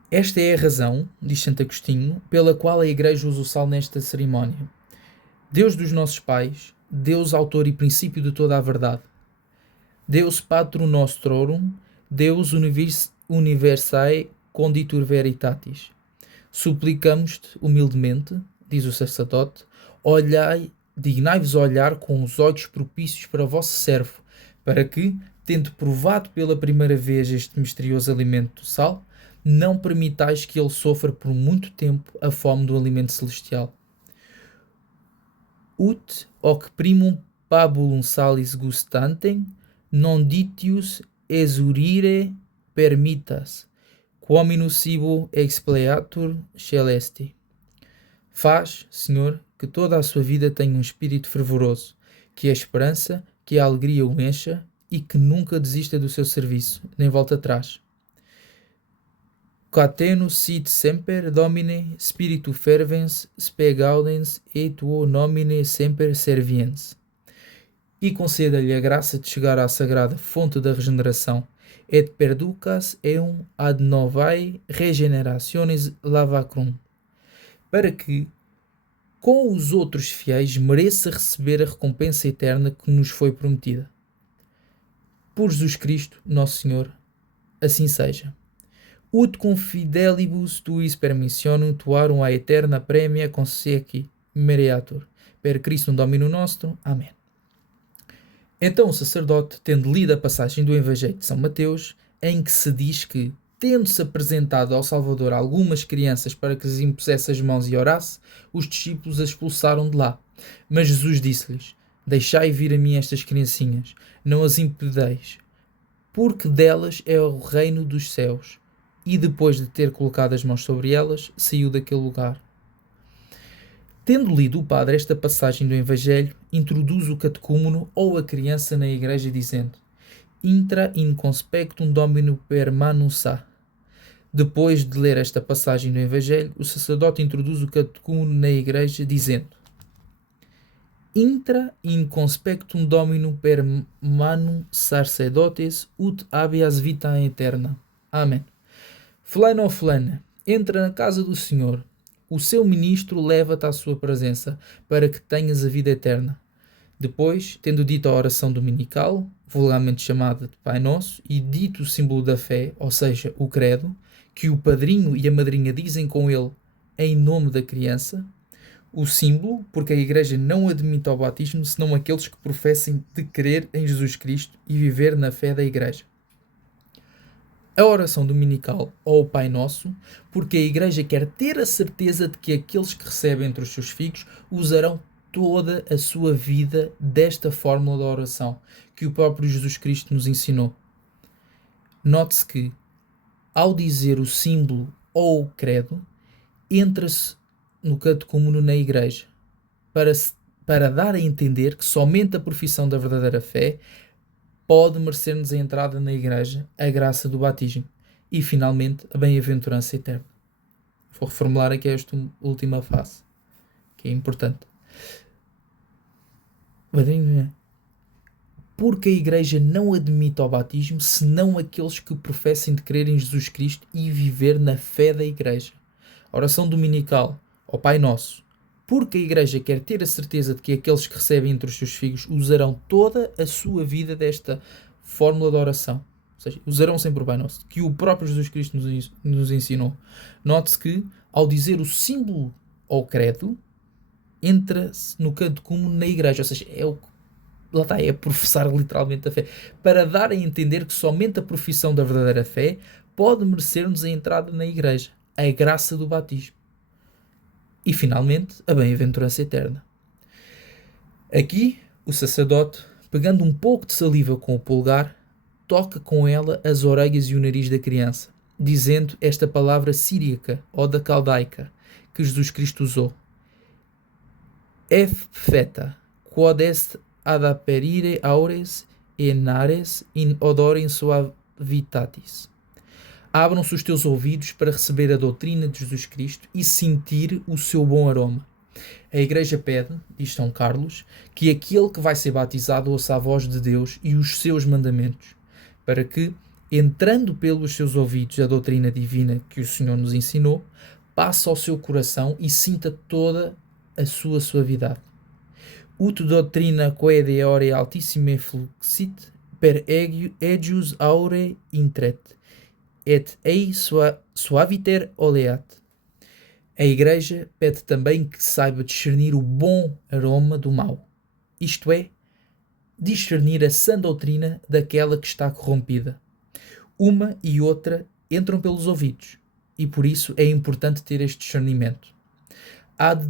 Esta é a razão, diz Santo Agostinho, pela qual a Igreja usa o sal nesta cerimónia. Deus dos nossos pais, Deus autor e princípio de toda a verdade, Deus Patrum Nostrorum, Deus Universiae Conditur Veritatis, suplicamos-te humildemente, diz o sacerdote, dignai-vos olhar com os olhos propícios para vosso servo, para que, tendo provado pela primeira vez este misterioso alimento do sal, não permitais que ele sofra por muito tempo a fome do alimento celestial. Ut hoc primum pabulum salis gustantem, non ditius exurire permittas, quominus sibo expleatur celeste. Faz, Senhor, que toda a sua vida tenha um espírito fervoroso, que a esperança, que a alegria o encha e que nunca desista do seu serviço, nem volte atrás. Catenus sit semper Domine, spiritu fervens, spe gaudens et tuo nomine semper serviens. E conceda-lhe a graça de chegar à sagrada fonte da regeneração, et perducas eum ad novae regenerationes lavacrum, para que, com os outros fiéis, mereça receber a recompensa eterna que nos foi prometida. Por Jesus Cristo, nosso Senhor, assim seja. Ut confidelibus tuis permissionum tuarum a eterna premia conseci mereatur. Per Christum Domino nostrum. Amém. Então o sacerdote, tendo lido a passagem do Evangelho de São Mateus, em que se diz que, tendo-se apresentado ao Salvador algumas crianças para que lhes impusesse as mãos e orasse, os discípulos as expulsaram de lá. Mas Jesus disse-lhes: Deixai vir a mim estas criancinhas, não as impedeis, porque delas é o reino dos céus. E depois de ter colocado as mãos sobre elas, saiu daquele lugar. Tendo lido o padre esta passagem do Evangelho, introduz o catecúmeno ou a criança na igreja dizendo: Intra in conspectum Domino per manum sa. Depois de ler esta passagem do Evangelho, o sacerdote introduz o catecúmeno na igreja dizendo: Intra in conspectum Domino per manum sacerdotes ut habeas vita eterna. Amém. Fulano ou fulana, entra na casa do Senhor. O seu ministro leva-te à sua presença, para que tenhas a vida eterna. Depois, tendo dito a oração dominical, vulgarmente chamada de Pai Nosso, e dito o símbolo da fé, ou seja, o credo, que o padrinho e a madrinha dizem com ele em nome da criança, o símbolo, porque a Igreja não admite ao batismo senão aqueles que professem de crer em Jesus Cristo e viver na fé da Igreja. A oração dominical ou o Pai Nosso, porque a Igreja quer ter a certeza de que aqueles que recebem entre os seus filhos usarão toda a sua vida desta fórmula da oração que o próprio Jesus Cristo nos ensinou. Note-se que, ao dizer o símbolo ou o credo, entra-se no catecúmeno na Igreja para dar a entender que somente a profissão da verdadeira fé pode merecer-nos a entrada na Igreja, a graça do batismo e, finalmente, a bem-aventurança eterna. Vou reformular aqui esta última fase, que é importante. Porque a Igreja não admite ao batismo senão aqueles que professem de crer em Jesus Cristo e viver na fé da Igreja. A oração dominical ao Pai Nosso, porque a Igreja quer ter a certeza de que aqueles que recebem entre os seus filhos usarão toda a sua vida desta fórmula de oração. Ou seja, usarão sempre o Pai Nosso, que o próprio Jesus Cristo nos ensinou. Note-se que, ao dizer o símbolo ou credo, entra-se no catecúmeno na Igreja. Ou seja, é professar literalmente a fé. Para dar a entender que somente a profissão da verdadeira fé pode merecer-nos a entrada na Igreja, a graça do batismo. E, finalmente, a bem-aventurança eterna. Aqui, o sacerdote, pegando um pouco de saliva com o polegar, toca com ela as orelhas e o nariz da criança, dizendo esta palavra síriaca ou da caldaica que Jesus Cristo usou. Ephphatha, quod est ad aperire aures e nares in odorem suavitatis. Abram-se os teus ouvidos para receber a doutrina de Jesus Cristo e sentir o seu bom aroma. A Igreja pede, diz São Carlos, que aquele que vai ser batizado ouça a voz de Deus e os seus mandamentos, para que, entrando pelos seus ouvidos a doutrina divina que o Senhor nos ensinou, passe ao seu coração e sinta toda a sua suavidade. Ut doctrina quae de ore altissime fluxit per egius aure intret, et ei suaviter oleat. A Igreja pede também que saiba discernir o bom aroma do mau, isto é, discernir a sã doutrina daquela que está corrompida. Uma e outra entram pelos ouvidos, e por isso é importante ter este discernimento. Ad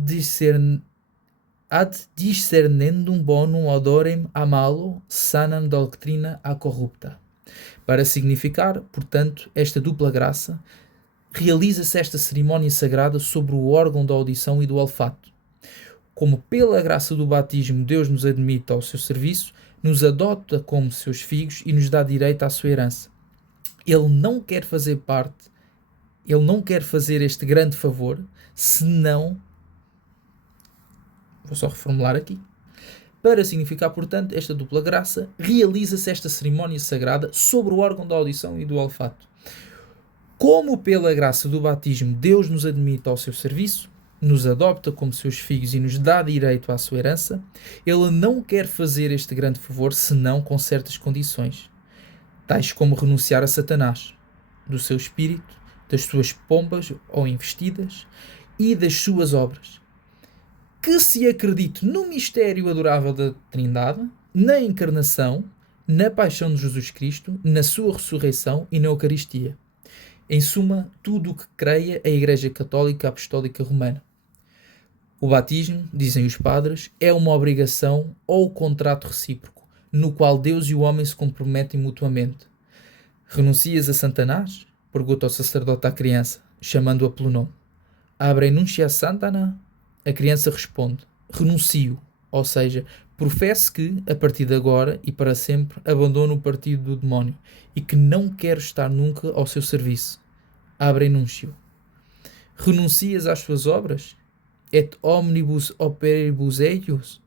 discernendum bonum odorem amalo sanam doctrina a corrupta. Para significar, portanto, esta dupla graça, realiza-se esta cerimónia sagrada sobre o órgão da audição e do olfato. Como pela graça do batismo Deus nos admite ao seu serviço, nos adota como seus filhos e nos dá direito à sua herança. Ele não quer fazer este grande favor, senão... Vou só reformular aqui. Para significar, portanto, esta dupla graça, realiza-se esta cerimónia sagrada sobre o órgão da audição e do olfato. Como pela graça do batismo Deus nos admite ao seu serviço, nos adopta como seus filhos e nos dá direito à sua herança, Ele não quer fazer este grande favor senão com certas condições, tais como renunciar a Satanás, do seu espírito, das suas pombas ou investidas e das suas obras. Que se acredite no mistério adorável da Trindade, na encarnação, na paixão de Jesus Cristo, na sua ressurreição e na Eucaristia. Em suma, tudo o que creia a Igreja Católica Apostólica Romana. O batismo, dizem os padres, é uma obrigação ou contrato recíproco, no qual Deus e o homem se comprometem mutuamente. Renuncias a Satanás? Pergunta o sacerdote à criança, chamando-a pelo nome. Ab renuncia Santana? A criança responde: renuncio, ou seja, professo que, a partir de agora e para sempre, abandono o partido do demónio e que não quero estar nunca ao seu serviço. Abre enúncio. Renuncias às suas obras? Et omnibus operibus eius?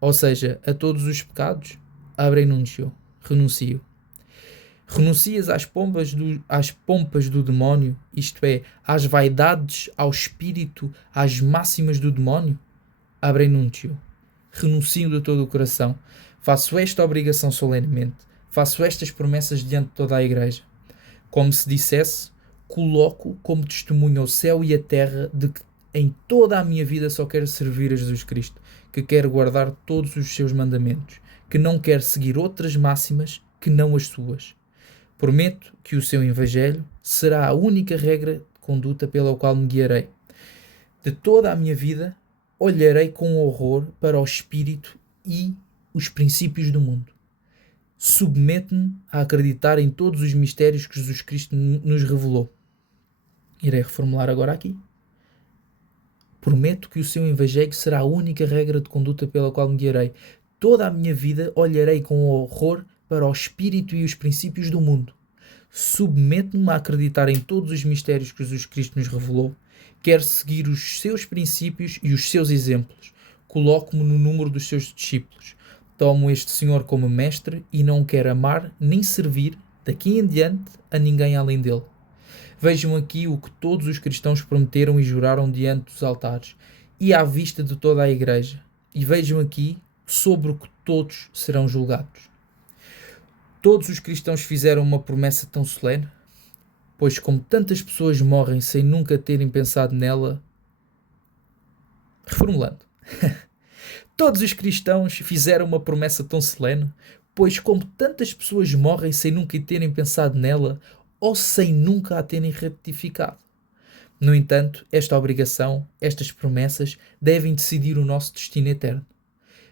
Ou seja, a todos os pecados? Abre enúncio. Renuncio. Renuncias às pompas do demónio, isto é, às vaidades, ao espírito, às máximas do demónio? Abre enúncio. Renuncio de todo o coração. Faço esta obrigação solenemente. Faço estas promessas diante de toda a igreja. Como se dissesse, coloco como testemunho o céu e a terra de que em toda a minha vida só quero servir a Jesus Cristo, que quero guardar todos os seus mandamentos, que não quero seguir outras máximas que não as suas. Prometo que o seu evangelho será a única regra de conduta pela qual me guiarei. De toda a minha vida, olharei com horror para o espírito e os princípios do mundo. Submeto-me a acreditar em todos os mistérios que Jesus Cristo nos revelou. Irei reformular agora aqui. Prometo que o seu evangelho será a única regra de conduta pela qual me guiarei. Toda a minha vida olharei com horror para o espírito e os princípios do mundo. Submeto-me a acreditar em todos os mistérios que Jesus Cristo nos revelou. Quero seguir os seus princípios e os seus exemplos. Coloco-me no número dos seus discípulos. Tomo este Senhor como mestre e não quero amar nem servir, daqui em diante, a ninguém além dele. Vejam aqui o que todos os cristãos prometeram e juraram diante dos altares e à vista de toda a igreja. E vejam aqui sobre o que todos serão julgados. Todos os cristãos fizeram uma promessa tão solene, pois como tantas pessoas morrem sem nunca terem pensado nela... Reformulando. Todos os cristãos fizeram uma promessa tão solene, pois como tantas pessoas morrem sem nunca terem pensado nela ou sem nunca a terem ratificado. No entanto, esta obrigação, estas promessas, devem decidir o nosso destino eterno.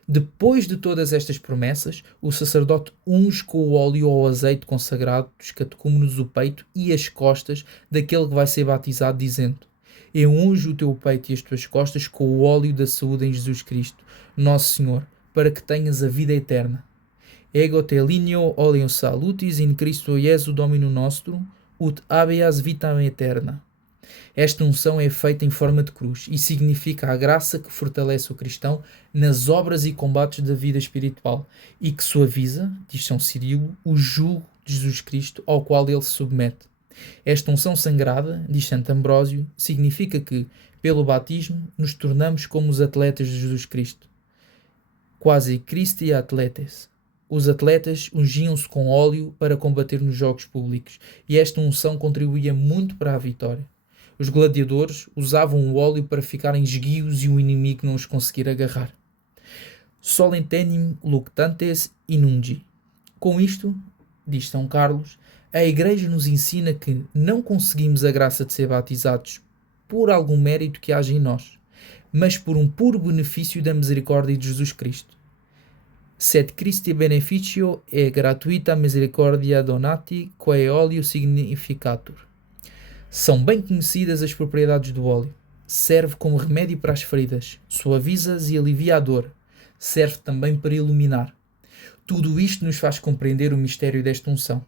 Depois de todas estas promessas, o sacerdote unge com o óleo ou azeite consagrado dos catecúmenos o peito e as costas daquele que vai ser batizado, dizendo: Eu unjo o teu peito e as tuas costas com o óleo da saúde em Jesus Cristo, nosso Senhor, para que tenhas a vida eterna. Ego te lineo oleum salutis in Christo Iesu Domino nostrum, ut habeas vitam eterna. Esta unção é feita em forma de cruz e significa a graça que fortalece o cristão nas obras e combates da vida espiritual e que suaviza, diz São Cirilo, o jugo de Jesus Cristo ao qual ele se submete. Esta unção sangrada, diz Santo Ambrósio, significa que, pelo batismo, nos tornamos como os atletas de Jesus Cristo. Quasi Christi atletes. Os atletas ungiam-se com óleo para combater nos jogos públicos e esta unção contribuía muito para a vitória. Os gladiadores usavam o óleo para ficarem esguios e o inimigo não os conseguir agarrar. Solentenim luctantes inungi. Com isto, diz São Carlos, a Igreja nos ensina que não conseguimos a graça de ser batizados por algum mérito que haja em nós, mas por um puro benefício da misericórdia de Jesus Cristo. Sed Christi beneficio e gratuita misericordia donati quae oleo significatur. São bem conhecidas as propriedades do óleo. Serve como remédio para as feridas, suaviza-as e alivia a dor. Serve também para iluminar. Tudo isto nos faz compreender o mistério desta unção.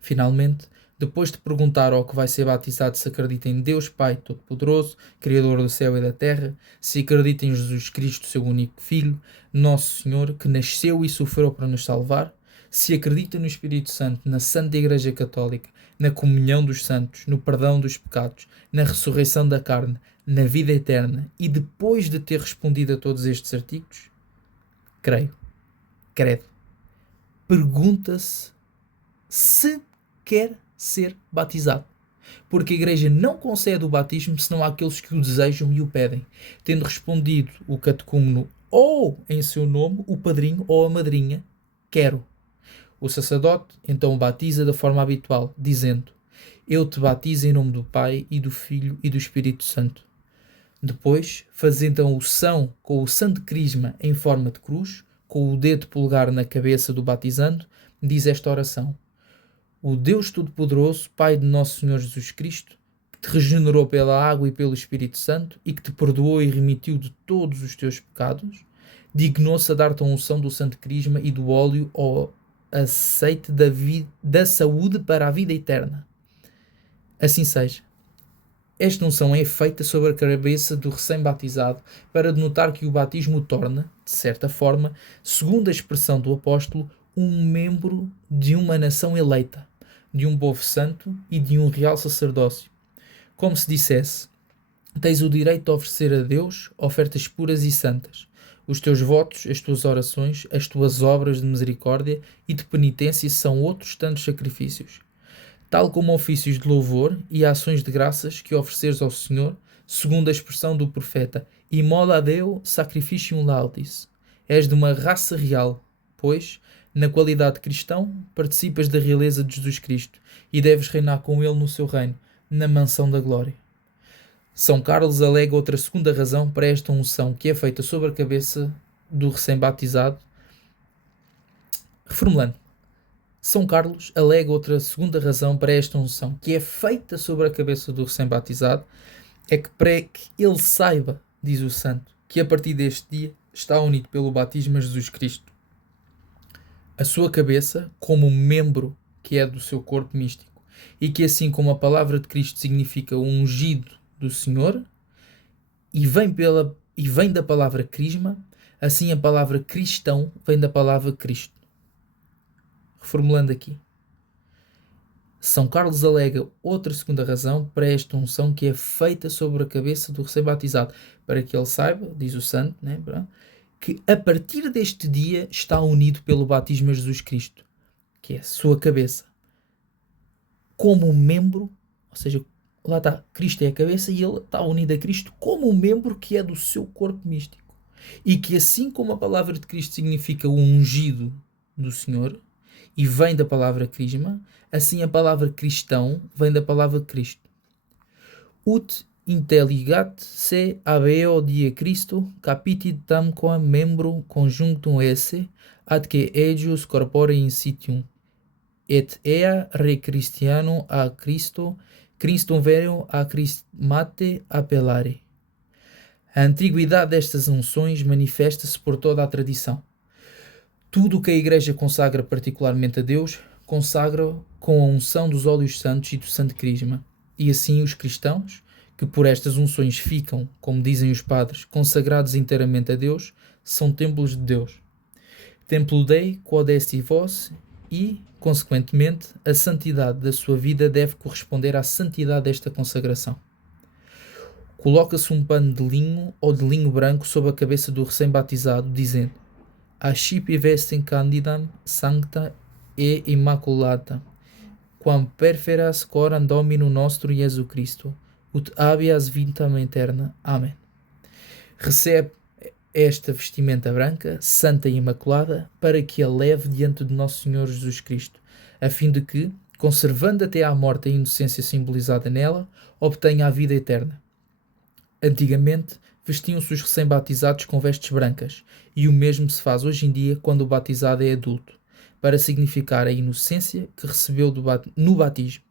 Finalmente, depois de perguntar ao que vai ser batizado se acredita em Deus Pai Todo-Poderoso, Criador do céu e da terra, se acredita em Jesus Cristo, seu único Filho, nosso Senhor, que nasceu e sofreu para nos salvar, se acredita no Espírito Santo, na Santa Igreja Católica, na comunhão dos santos, no perdão dos pecados, na ressurreição da carne, na vida eterna, e depois de ter respondido a todos estes artigos, creio, credo, pergunta-se se quer ser batizado, porque a Igreja não concede o batismo senão àqueles que o desejam e o pedem, tendo respondido o catecúmeno ou em seu nome o padrinho ou a madrinha, quero. O sacerdote então o batiza da forma habitual, dizendo: Eu te batizo em nome do Pai e do Filho e do Espírito Santo. Depois, faz então o são com o santo crisma em forma de cruz, com o dedo polegar na cabeça do batizando, diz esta oração: O Deus Todo-Poderoso, Pai de nosso Senhor Jesus Cristo, que te regenerou pela água e pelo Espírito Santo e que te perdoou e remitiu de todos os teus pecados, dignou-se a dar-te a unção do santo crisma e do óleo ao aceite da saúde para a vida eterna. Assim seja. Esta unção é feita sobre a cabeça do recém-batizado para denotar que o batismo o torna, de certa forma, segundo a expressão do apóstolo, um membro de uma nação eleita, de um povo santo e de um real sacerdócio. Como se dissesse: tens o direito de oferecer a Deus ofertas puras e santas, os teus votos, as tuas orações, as tuas obras de misericórdia e de penitência são outros tantos sacrifícios, tal como ofícios de louvor e ações de graças que ofereceres ao Senhor, segundo a expressão do profeta, e mola a Deus sacrificium laudis. És de uma raça real, pois, na qualidade de cristão, participas da realeza de Jesus Cristo e deves reinar com ele no seu reino, na mansão da glória. São Carlos alega outra segunda razão para esta unção que é feita sobre a cabeça do recém-batizado. Reformulando, São Carlos alega outra segunda razão para esta unção que é feita sobre a cabeça do recém-batizado, é que para que ele saiba, diz o santo, que a partir deste dia está unido pelo batismo a Jesus Cristo. A sua cabeça como membro que é do seu corpo místico e que assim como a palavra de Cristo significa o ungido do Senhor e vem da palavra crisma, assim a palavra cristão vem da palavra Cristo. Reformulando aqui, São Carlos alega outra segunda razão para esta unção que é feita sobre a cabeça do recém-batizado, para que ele saiba, diz o santo, né, que a partir deste dia está unido pelo batismo a Jesus Cristo, que é a sua cabeça, como membro, ou seja, lá está, Cristo é a cabeça e ele está unido a Cristo como um membro que é do seu corpo místico. E que assim como a palavra de Cristo significa o ungido do Senhor e vem da palavra crisma, assim a palavra cristão vem da palavra Cristo. Ut intelligat se habeo die Christo capitit tamquam membro conjunctum esse ad que eius corpore incitium et ea re Christiano a Christo Christum vero a Chrismate appellare. A antiguidade destas unções manifesta-se por toda a tradição. Tudo o que a Igreja consagra particularmente a Deus, consagra com a unção dos óleos santos e do santo crisma. E assim os cristãos, que por estas unções ficam, como dizem os padres, consagrados inteiramente a Deus, são templos de Deus. Templo Dei quod esti vos e, consequentemente, a santidade da sua vida deve corresponder à santidade desta consagração. Coloca-se um pano de linho ou de linho branco sobre a cabeça do recém-batizado, dizendo: Ascipi vestem candidam sancta e immaculata, quam perferas coram Domino nostro Iesu Christo, ut habeas vitam eterna. Amém. Recebe esta vestimenta branca, santa e imaculada, para que a leve diante de Nosso Senhor Jesus Cristo, a fim de que, conservando até à morte a inocência simbolizada nela, obtenha a vida eterna. Antigamente, vestiam-se os recém-batizados com vestes brancas, e o mesmo se faz hoje em dia quando o batizado é adulto, para significar a inocência que recebeu no batismo.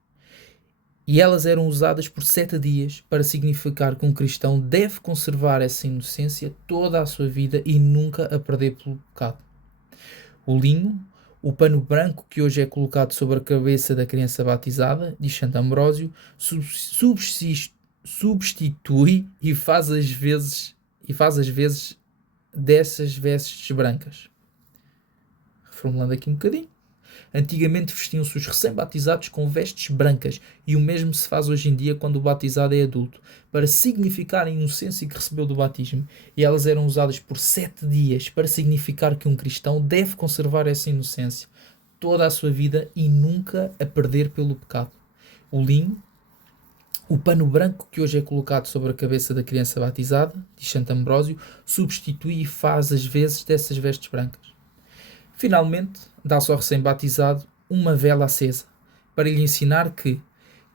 E elas eram usadas por 7 dias para significar que um cristão deve conservar essa inocência toda a sua vida e nunca a perder pelo pecado. O linho, o pano branco que hoje é colocado sobre a cabeça da criança batizada, diz Santo Ambrósio, substitui e faz as vezes dessas vestes brancas. Reformulando aqui um bocadinho. Antigamente vestiam-se os recém-batizados com vestes brancas e o mesmo se faz hoje em dia quando o batizado é adulto, para significar a inocência que recebeu do batismo, e elas eram usadas por 7 dias para significar que um cristão deve conservar essa inocência toda a sua vida e nunca a perder pelo pecado. O linho, o pano branco que hoje é colocado sobre a cabeça da criança batizada, diz Santo Ambrósio, substitui e faz as vezes dessas vestes brancas. Finalmente, dá-se ao recém-batizado uma vela acesa, para lhe ensinar que,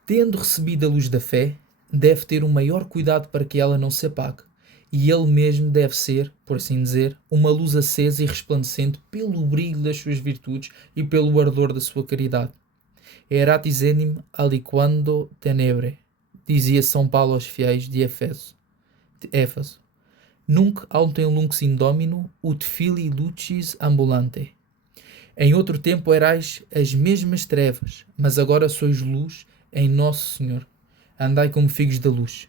tendo recebido a luz da fé, deve ter o maior cuidado para que ela não se apague, e ele mesmo deve ser, por assim dizer, uma luz acesa e resplandecente pelo brilho das suas virtudes e pelo ardor da sua caridade. Eratis enim aliquando tenebre, dizia São Paulo aos fiéis de Éfaso: Nunc autem lux in Domino ut fili lucis ambulante. Em outro tempo erais as mesmas trevas, mas agora sois luz em Nosso Senhor. Andai como filhos da luz.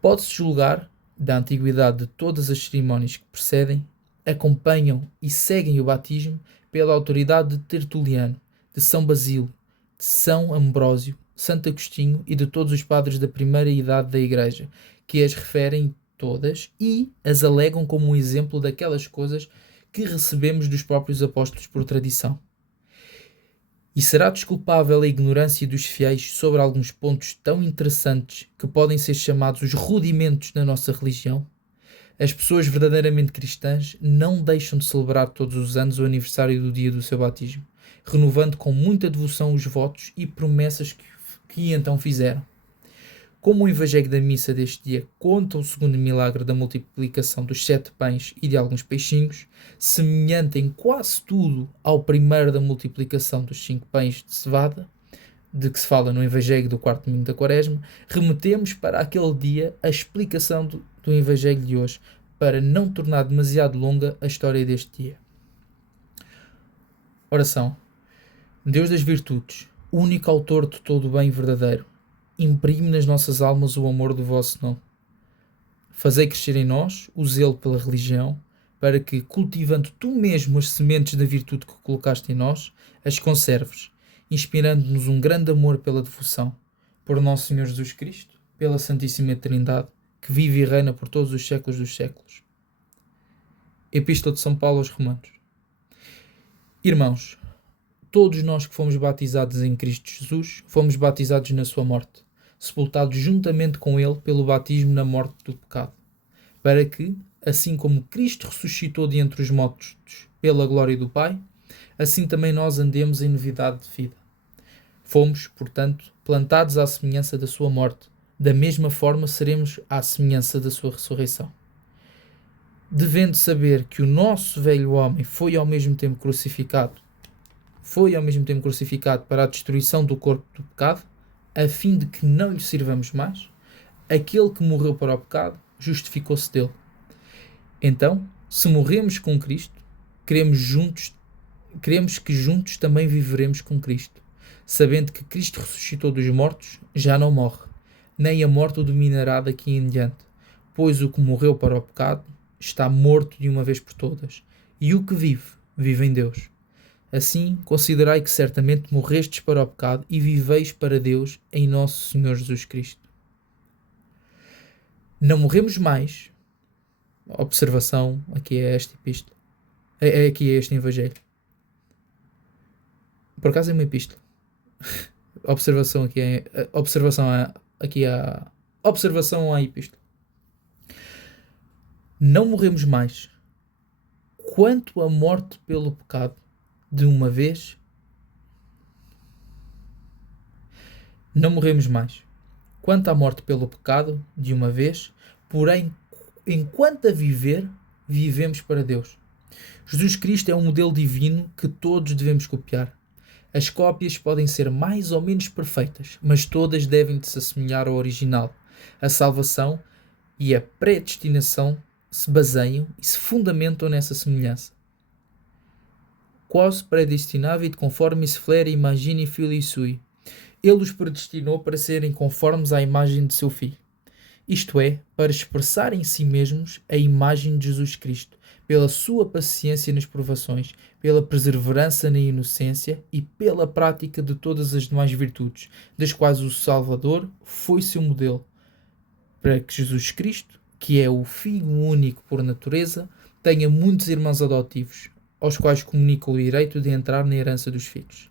Pode-se julgar, da antiguidade de todas as cerimónias que precedem, acompanham e seguem o batismo pela autoridade de Tertuliano, de São Basílio, de São Ambrósio, Santo Agostinho e de todos os padres da primeira idade da Igreja, que as referem todas e as alegam como um exemplo daquelas coisas que recebemos dos próprios apóstolos por tradição. E será desculpável a ignorância dos fiéis sobre alguns pontos tão interessantes que podem ser chamados os rudimentos da nossa religião? As pessoas verdadeiramente cristãs não deixam de celebrar todos os anos o aniversário do dia do seu batismo, renovando com muita devoção os votos e promessas que então fizeram. Como o Evangelho da Missa deste dia conta o segundo milagre da multiplicação dos 7 pães e de alguns peixinhos, semelhante em quase tudo ao primeiro da multiplicação dos 5 pães de cevada, de que se fala no Evangelho do 4º domingo da Quaresma, remetemos para aquele dia a explicação do Evangelho de hoje, para não tornar demasiado longa a história deste dia. Oração. Deus das virtudes, único autor de todo o bem verdadeiro, imprime nas nossas almas o amor do vosso nome. Fazei crescer em nós o zelo pela religião, para que, cultivando tu mesmo as sementes da virtude que colocaste em nós, as conserves, inspirando-nos um grande amor pela devoção, por nosso Senhor Jesus Cristo, pela Santíssima Trindade, que vive e reina por todos os séculos dos séculos. Epístola de São Paulo aos Romanos. Irmãos, todos nós que fomos batizados em Cristo Jesus, fomos batizados na sua morte, sepultados juntamente com ele pelo batismo na morte do pecado, para que, assim como Cristo ressuscitou de entre os mortos pela glória do Pai, assim também nós andemos em novidade de vida. Fomos, portanto, plantados à semelhança da sua morte, da mesma forma seremos à semelhança da sua ressurreição. Devendo saber que o nosso velho homem foi ao mesmo tempo crucificado para a destruição do corpo do pecado, a fim de que não lhe sirvamos mais, aquele que morreu para o pecado justificou-se dele. Então, se morremos com Cristo, cremos que juntos também viveremos com Cristo, sabendo que Cristo ressuscitou dos mortos, já não morre, nem a morte o dominará daqui em diante, pois o que morreu para o pecado está morto de uma vez por todas, e o que vive, vive em Deus. Assim, considerai que certamente morrestes para o pecado e viveis para Deus em nosso Senhor Jesus Cristo. Não morremos mais. Observação aqui é esta epístola. Aqui é este Evangelho. Por acaso é uma epístola. Observação aqui é... Observação à epístola. Não morremos mais. Quanto à morte pelo pecado, de uma vez, não morremos mais. Quanto à morte pelo pecado, de uma vez, porém, enquanto a viver, vivemos para Deus. Jesus Cristo é um modelo divino que todos devemos copiar. As cópias podem ser mais ou menos perfeitas, mas todas devem se assemelhar ao original. A salvação e a predestinação se baseiam e se fundamentam nessa semelhança. Quos predestinavit conforme flere imagine filii sui. Ele os predestinou para serem conformes à imagem de seu Filho. Isto é, para expressar em si mesmos a imagem de Jesus Cristo, pela sua paciência nas provações, pela perseverança na inocência e pela prática de todas as demais virtudes, das quais o Salvador foi seu modelo, para que Jesus Cristo, que é o Filho único por natureza, tenha muitos irmãos adotivos, aos quais comunica o direito de entrar na herança dos filhos.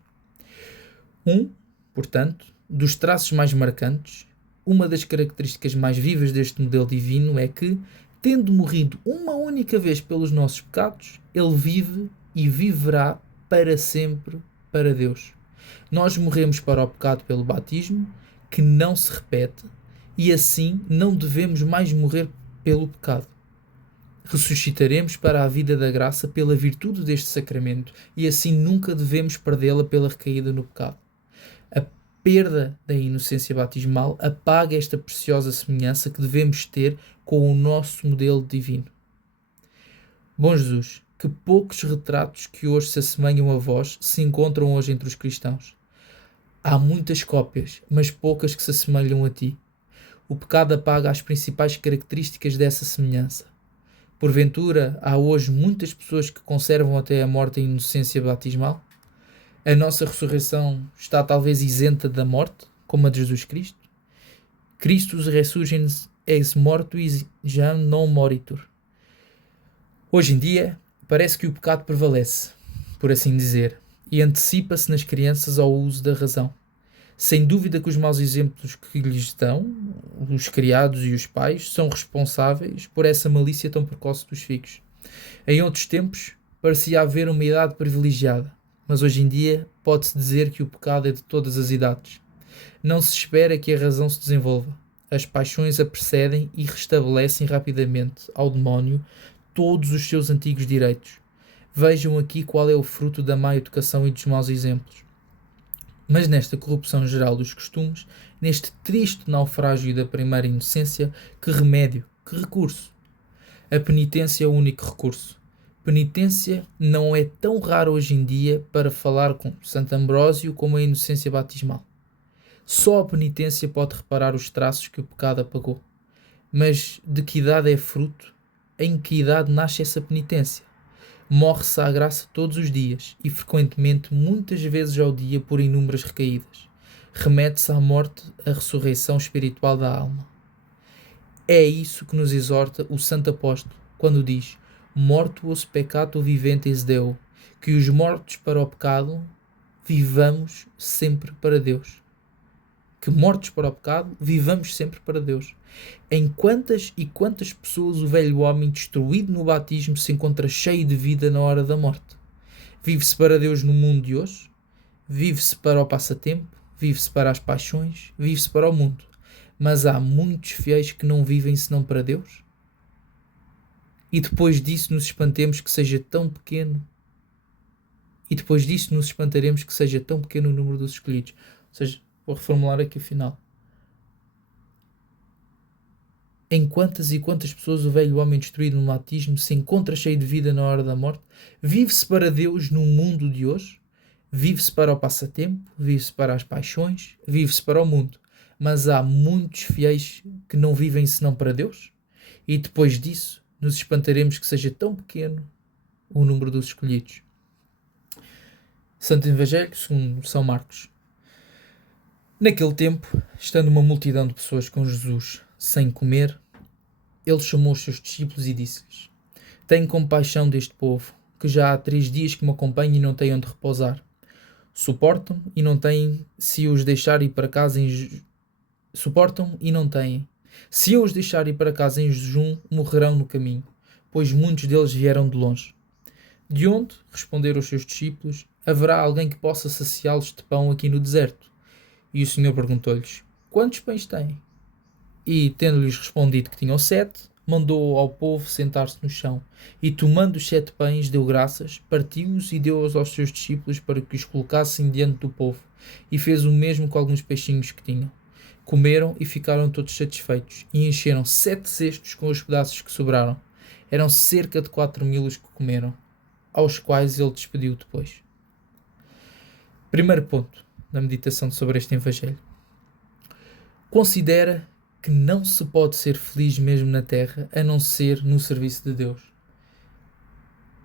Portanto, dos traços mais marcantes, uma das características mais vivas deste modelo divino é que, tendo morrido uma única vez pelos nossos pecados, ele vive e viverá para sempre para Deus. Nós morremos para o pecado pelo batismo, que não se repete, e assim não devemos mais morrer pelo pecado. Ressuscitaremos para a vida da graça pela virtude deste sacramento, e assim nunca devemos perdê-la pela recaída no pecado. perda da inocência batismal apaga esta preciosa semelhança que devemos ter com o nosso modelo divino. Bom Jesus, que poucos retratos que hoje se assemelham a vós se encontram hoje entre os cristãos. Há muitas cópias, mas poucas que se assemelham a ti. O pecado apaga as principais características dessa semelhança. Porventura, há hoje muitas pessoas que conservam até a morte a inocência batismal? A nossa ressurreição está talvez isenta da morte, como a de Jesus Cristo? Christus resurgens ex mortuis jam non moritur. Hoje em dia, parece que o pecado prevalece, por assim dizer, e antecipa-se nas crianças ao uso da razão. Sem dúvida que os maus exemplos que lhes dão, os criados e os pais, são responsáveis por essa malícia tão precoce dos filhos. Em outros tempos, parecia haver uma idade privilegiada, mas hoje em dia pode-se dizer que o pecado é de todas as idades. Não se espera que a razão se desenvolva. As paixões a precedem e restabelecem rapidamente ao demónio todos os seus antigos direitos. Vejam aqui qual é o fruto da má educação e dos maus exemplos. Mas nesta corrupção geral dos costumes, neste triste naufrágio da primeira inocência, que remédio, que recurso? A penitência é o único recurso. Penitência não é tão raro hoje em dia para falar com Santo Ambrósio como a inocência batismal. Só a penitência pode reparar os traços que o pecado apagou. Mas de que idade é fruto? Em que idade nasce essa penitência? Morre-se à graça todos os dias e frequentemente muitas vezes ao dia por inúmeras recaídas. Remete-se à morte a ressurreição espiritual da alma. É isso que nos exorta o Santo Apóstolo quando diz: Mortuos peccato viventes Deo, que os mortos para o pecado vivamos sempre para Deus. Que mortos para o pecado vivamos sempre para Deus. Em quantas e quantas pessoas o velho homem destruído no batismo se encontra cheio de vida na hora da morte? Vive-se para Deus no mundo de hoje? Vive-se para o passatempo? Vive-se para as paixões? Vive-se para o mundo? Mas há muitos fiéis que não vivem senão para Deus? E depois disso nos espantemos que seja tão pequeno. E depois disso nos espantaremos que seja tão pequeno o número dos escolhidos. Ou seja, vou reformular aqui o final. Em quantas e quantas pessoas o velho homem destruído no batismo se encontra cheio de vida na hora da morte? Vive-se para Deus no mundo de hoje? Vive-se para o passatempo? Vive-se para as paixões? Vive-se para o mundo? Mas há muitos fiéis que não vivem senão para Deus? E depois disso nos espantaremos que seja tão pequeno o número dos escolhidos. Santo Evangelho segundo São Marcos. Naquele tempo, estando uma multidão de pessoas com Jesus sem comer, ele chamou os seus discípulos e disse-lhes: Tenho compaixão deste povo, que já há 3 dias que me acompanha e não têm onde repousar. Suportam e não têm, se eu os deixar ir para casa em suportam e não têm. Se eu os deixar ir para casa em jejum, morrerão no caminho, pois muitos deles vieram de longe. De onde, responderam os seus discípulos, haverá alguém que possa saciá-los de pão aqui no deserto? E o Senhor perguntou-lhes: Quantos pães têm? E, tendo-lhes respondido que tinham 7, mandou ao povo sentar-se no chão. E, tomando os 7 pães, deu graças, partiu-os e deu-os aos seus discípulos para que os colocassem diante do povo. E fez o mesmo com alguns peixinhos que tinham. Comeram e ficaram todos satisfeitos. E encheram 7 cestos com os pedaços que sobraram. Eram cerca de 4.000 os que comeram, aos quais ele despediu depois. Primeiro ponto da meditação sobre este Evangelho. Considera que não se pode ser feliz mesmo na terra a não ser no serviço de Deus.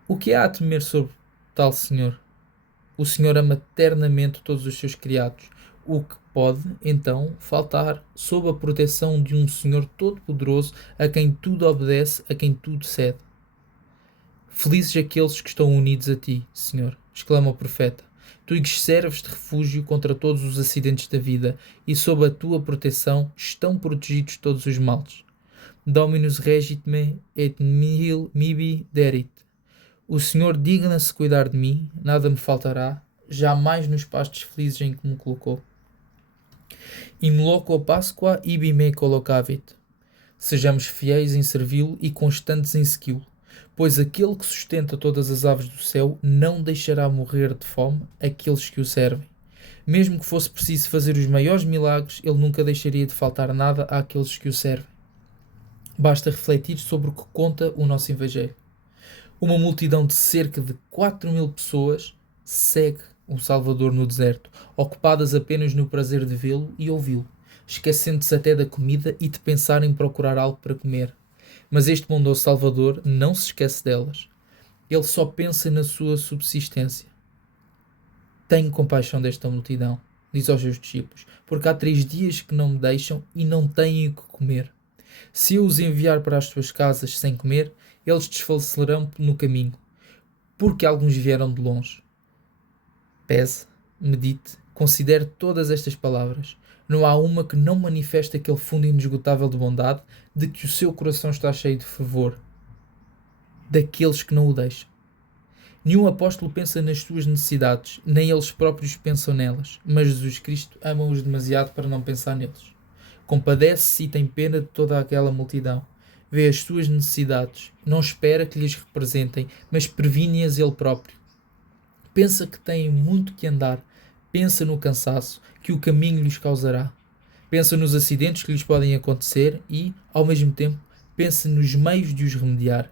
O que há a temer sobre tal Senhor? O Senhor ama eternamente todos os seus criados. O que pode, então, faltar sob a proteção de um Senhor todo-poderoso a quem tudo obedece, a quem tudo cede? Felizes aqueles que estão unidos a ti, Senhor, exclama o profeta. Tu lhes serves de refúgio contra todos os acidentes da vida, e sob a tua proteção estão protegidos todos os males. Dominus regit me et nihil mihi derit. O Senhor digna-se cuidar de mim, nada me faltará, jamais nos pastos felizes em que me colocou. In loco Pasqua ibi me colocavit. Sejamos fiéis em servi-lo e constantes em segui-lo. Pois aquele que sustenta todas as aves do céu não deixará morrer de fome aqueles que o servem. Mesmo que fosse preciso fazer os maiores milagres, ele nunca deixaria de faltar nada àqueles que o servem. Basta refletir sobre o que conta o nosso Evangelho. Uma multidão de cerca de 4.000 pessoas segue o Salvador no deserto, ocupadas apenas no prazer de vê-lo e ouvi-lo, esquecendo-se até da comida e de pensar em procurar algo para comer. Mas este bondoso Salvador não se esquece delas. Ele só pensa na sua subsistência. Tenho compaixão desta multidão, diz aos seus discípulos, porque há 3 dias que não me deixam e não têm o que comer. Se eu os enviar para as suas casas sem comer, eles desfalecerão no caminho, porque alguns vieram de longe. Pese, medite, considere todas estas palavras. Não há uma que não manifeste aquele fundo inesgotável de bondade de que o seu coração está cheio de fervor, daqueles que não o deixam. Nenhum apóstolo pensa nas suas necessidades, nem eles próprios pensam nelas, mas Jesus Cristo ama-os demasiado para não pensar neles. Compadece-se e tem pena de toda aquela multidão. Vê as suas necessidades, não espera que lhes representem, mas previne-as ele próprio. Pensa que têm muito que andar, pensa no cansaço que o caminho lhes causará. Pensa nos acidentes que lhes podem acontecer e, ao mesmo tempo, pensa nos meios de os remediar.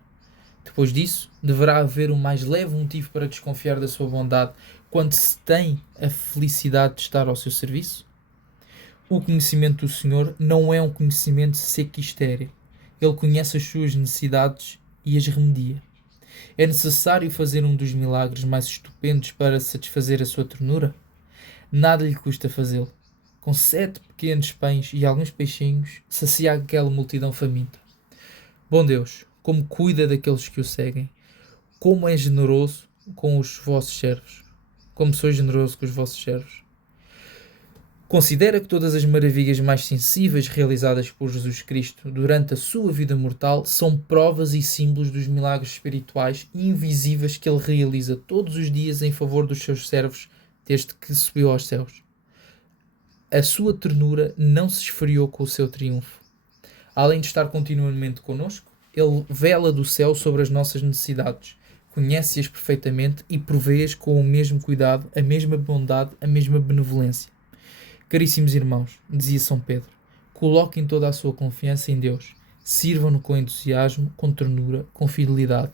Depois disso, deverá haver um mais leve motivo para desconfiar da sua bondade quando se tem a felicidade de estar ao seu serviço? O conhecimento do Senhor não é um conhecimento seco e estéril. Ele conhece as suas necessidades e as remedia. É necessário fazer um dos milagres mais estupendos para satisfazer a sua ternura? Nada lhe custa fazê-lo. Com 7 pequenos pães e alguns peixinhos, sacia aquela multidão faminta. Bom Deus, como cuida daqueles que o seguem, como é generoso com os vossos servos, como sois generoso com os vossos servos. Considera que todas as maravilhas mais sensíveis realizadas por Jesus Cristo durante a sua vida mortal são provas e símbolos dos milagres espirituais e invisíveis que ele realiza todos os dias em favor dos seus servos desde que subiu aos céus. A sua ternura não se esfriou com o seu triunfo. Além de estar continuamente conosco, ele vela do céu sobre as nossas necessidades, conhece-as perfeitamente e provê-as com o mesmo cuidado, a mesma bondade, a mesma benevolência. Caríssimos irmãos, dizia São Pedro, coloquem toda a sua confiança em Deus, sirvam-no com entusiasmo, com ternura, com fidelidade.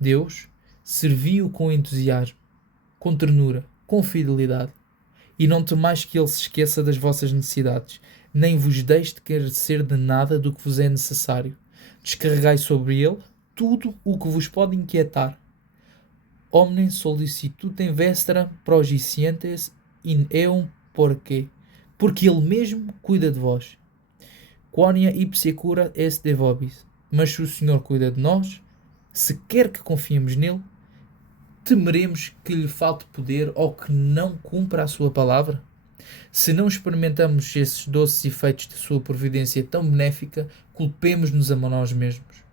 Deus serviu-o com entusiasmo, com ternura, com fidelidade. E não temais que ele se esqueça das vossas necessidades, nem vos deixe de carecer de nada do que vos é necessário. Descarregai sobre ele tudo o que vos pode inquietar. Omnem sollicitutem vestra progicientes in eum porque ele mesmo cuida de vós. Quonia ipse cura est de vobis. Mas se o Senhor cuida de nós, se quer que confiemos nele, temeremos que lhe falte poder ou que não cumpra a sua palavra? Se não experimentamos esses doces efeitos de sua providência tão benéfica, culpemos-nos a nós mesmos.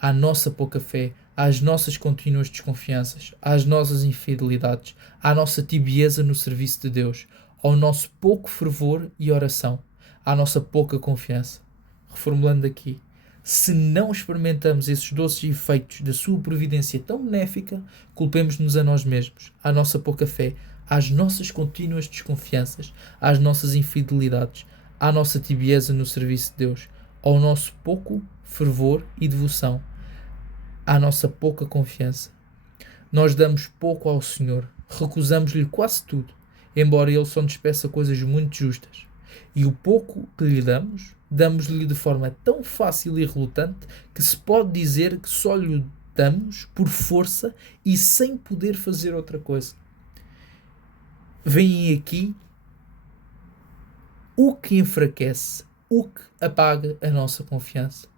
À nossa pouca fé, às nossas contínuas desconfianças, às nossas infidelidades, à nossa tibieza no serviço de Deus, ao nosso pouco fervor e oração, à nossa pouca confiança. Reformulando aqui, se não experimentamos esses doces efeitos da sua providência tão benéfica, culpemos-nos a nós mesmos, à nossa pouca fé, às nossas contínuas desconfianças, às nossas infidelidades, à nossa tibieza no serviço de Deus, ao nosso pouco fervor e devoção, à nossa pouca confiança. Nós damos pouco ao Senhor, recusamos-lhe quase tudo, embora Ele só nos peça coisas muito justas. E o pouco que lhe damos, damos-lhe de forma tão fácil e relutante que se pode dizer que só lhe damos por força e sem poder fazer outra coisa. Vem aqui o que enfraquece, o que apaga a nossa confiança.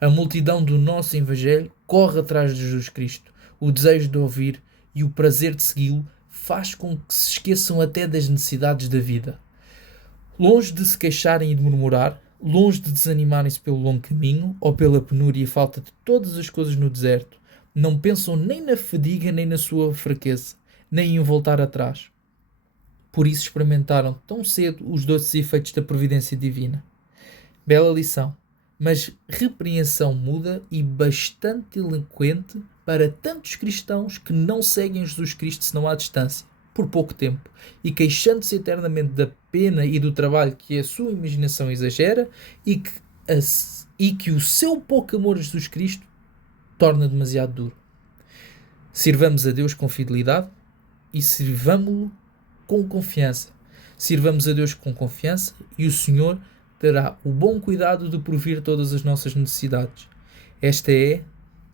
A multidão do nosso Evangelho corre atrás de Jesus Cristo. O desejo de ouvir e o prazer de segui-lo faz com que se esqueçam até das necessidades da vida. Longe de se queixarem e de murmurar, longe de desanimarem-se pelo longo caminho ou pela penúria e falta de todas as coisas no deserto, não pensam nem na fadiga nem na sua fraqueza, nem em voltar atrás. Por isso experimentaram tão cedo os doces efeitos da providência divina. Bela lição, mas repreensão muda e bastante eloquente para tantos cristãos que não seguem Jesus Cristo senão à distância. por pouco tempo, e queixando-se eternamente da pena e do trabalho que a sua imaginação exagera e que o seu pouco amor a Jesus Cristo torna demasiado duro. Sirvamos a Deus com fidelidade e sirvamo-lo com confiança. Sirvamos a Deus com confiança e o Senhor terá o bom cuidado de provir todas as nossas necessidades. Esta é,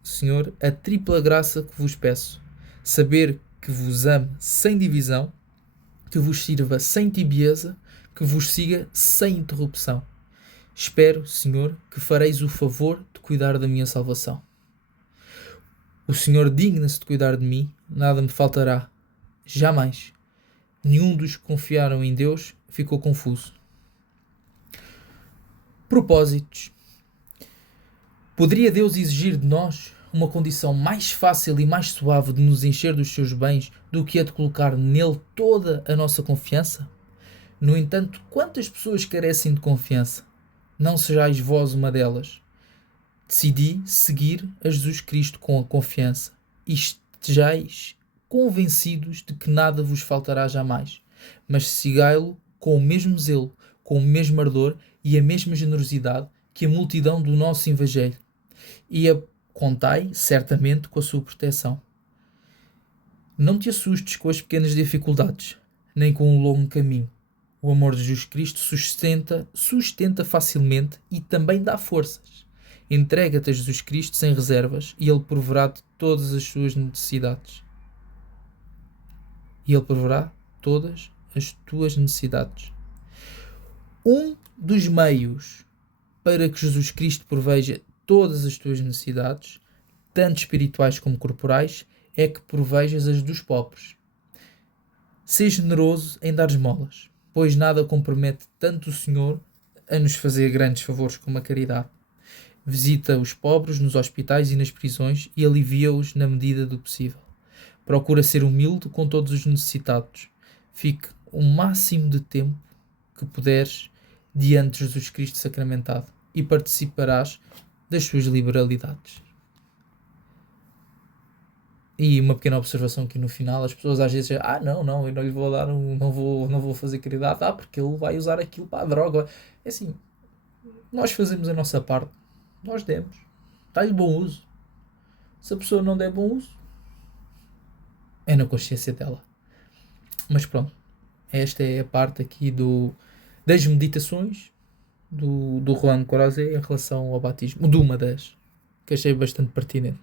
Senhor, a tripla graça que vos peço. Saber que vos ame sem divisão, que vos sirva sem tibieza, que vos siga sem interrupção. Espero, Senhor, que fareis o favor de cuidar da minha salvação. O Senhor digna-se de cuidar de mim, nada me faltará. Jamais. Nenhum dos que confiaram em Deus ficou confuso. Propósitos. Poderia Deus exigir de nós uma condição mais fácil e mais suave de nos encher dos seus bens do que a de colocar nele toda a nossa confiança? No entanto, quantas pessoas carecem de confiança? Não sejais vós uma delas. Decidi seguir a Jesus Cristo com a confiança e estejais convencidos de que nada vos faltará jamais, mas sigai-lo com o mesmo zelo, com o mesmo ardor e a mesma generosidade que a multidão do nosso evangelho, e a contai certamente com a sua proteção. Não te assustes com as pequenas dificuldades, nem com o longo caminho. O amor de Jesus Cristo sustenta facilmente e também dá forças. Entrega-te a Jesus Cristo sem reservas e Ele proverá de todas as suas necessidades. E Ele proverá todas as tuas necessidades. Um dos meios para que Jesus Cristo proveja todas as tuas necessidades, tanto espirituais como corporais, é que provejas as dos pobres. Seja generoso em dar esmolas, pois nada compromete tanto o Senhor a nos fazer grandes favores como a caridade. Visita os pobres nos hospitais e nas prisões e alivia-os na medida do possível. Procura ser humilde com todos os necessitados. Fique o máximo de tempo que puderes diante de Jesus Cristo sacramentado e participarás das suas liberalidades. E uma pequena observação aqui no final, as pessoas às vezes dizem, não, eu não lhe vou dar, não vou fazer caridade, porque ele vai usar aquilo para a droga. É assim, nós fazemos a nossa parte, nós demos, dá-lhe bom uso. Se a pessoa não der bom uso, é na consciência dela. Mas pronto, esta é a parte aqui das meditações do Juan Corozé em relação ao batismo, de uma das, que achei bastante pertinente.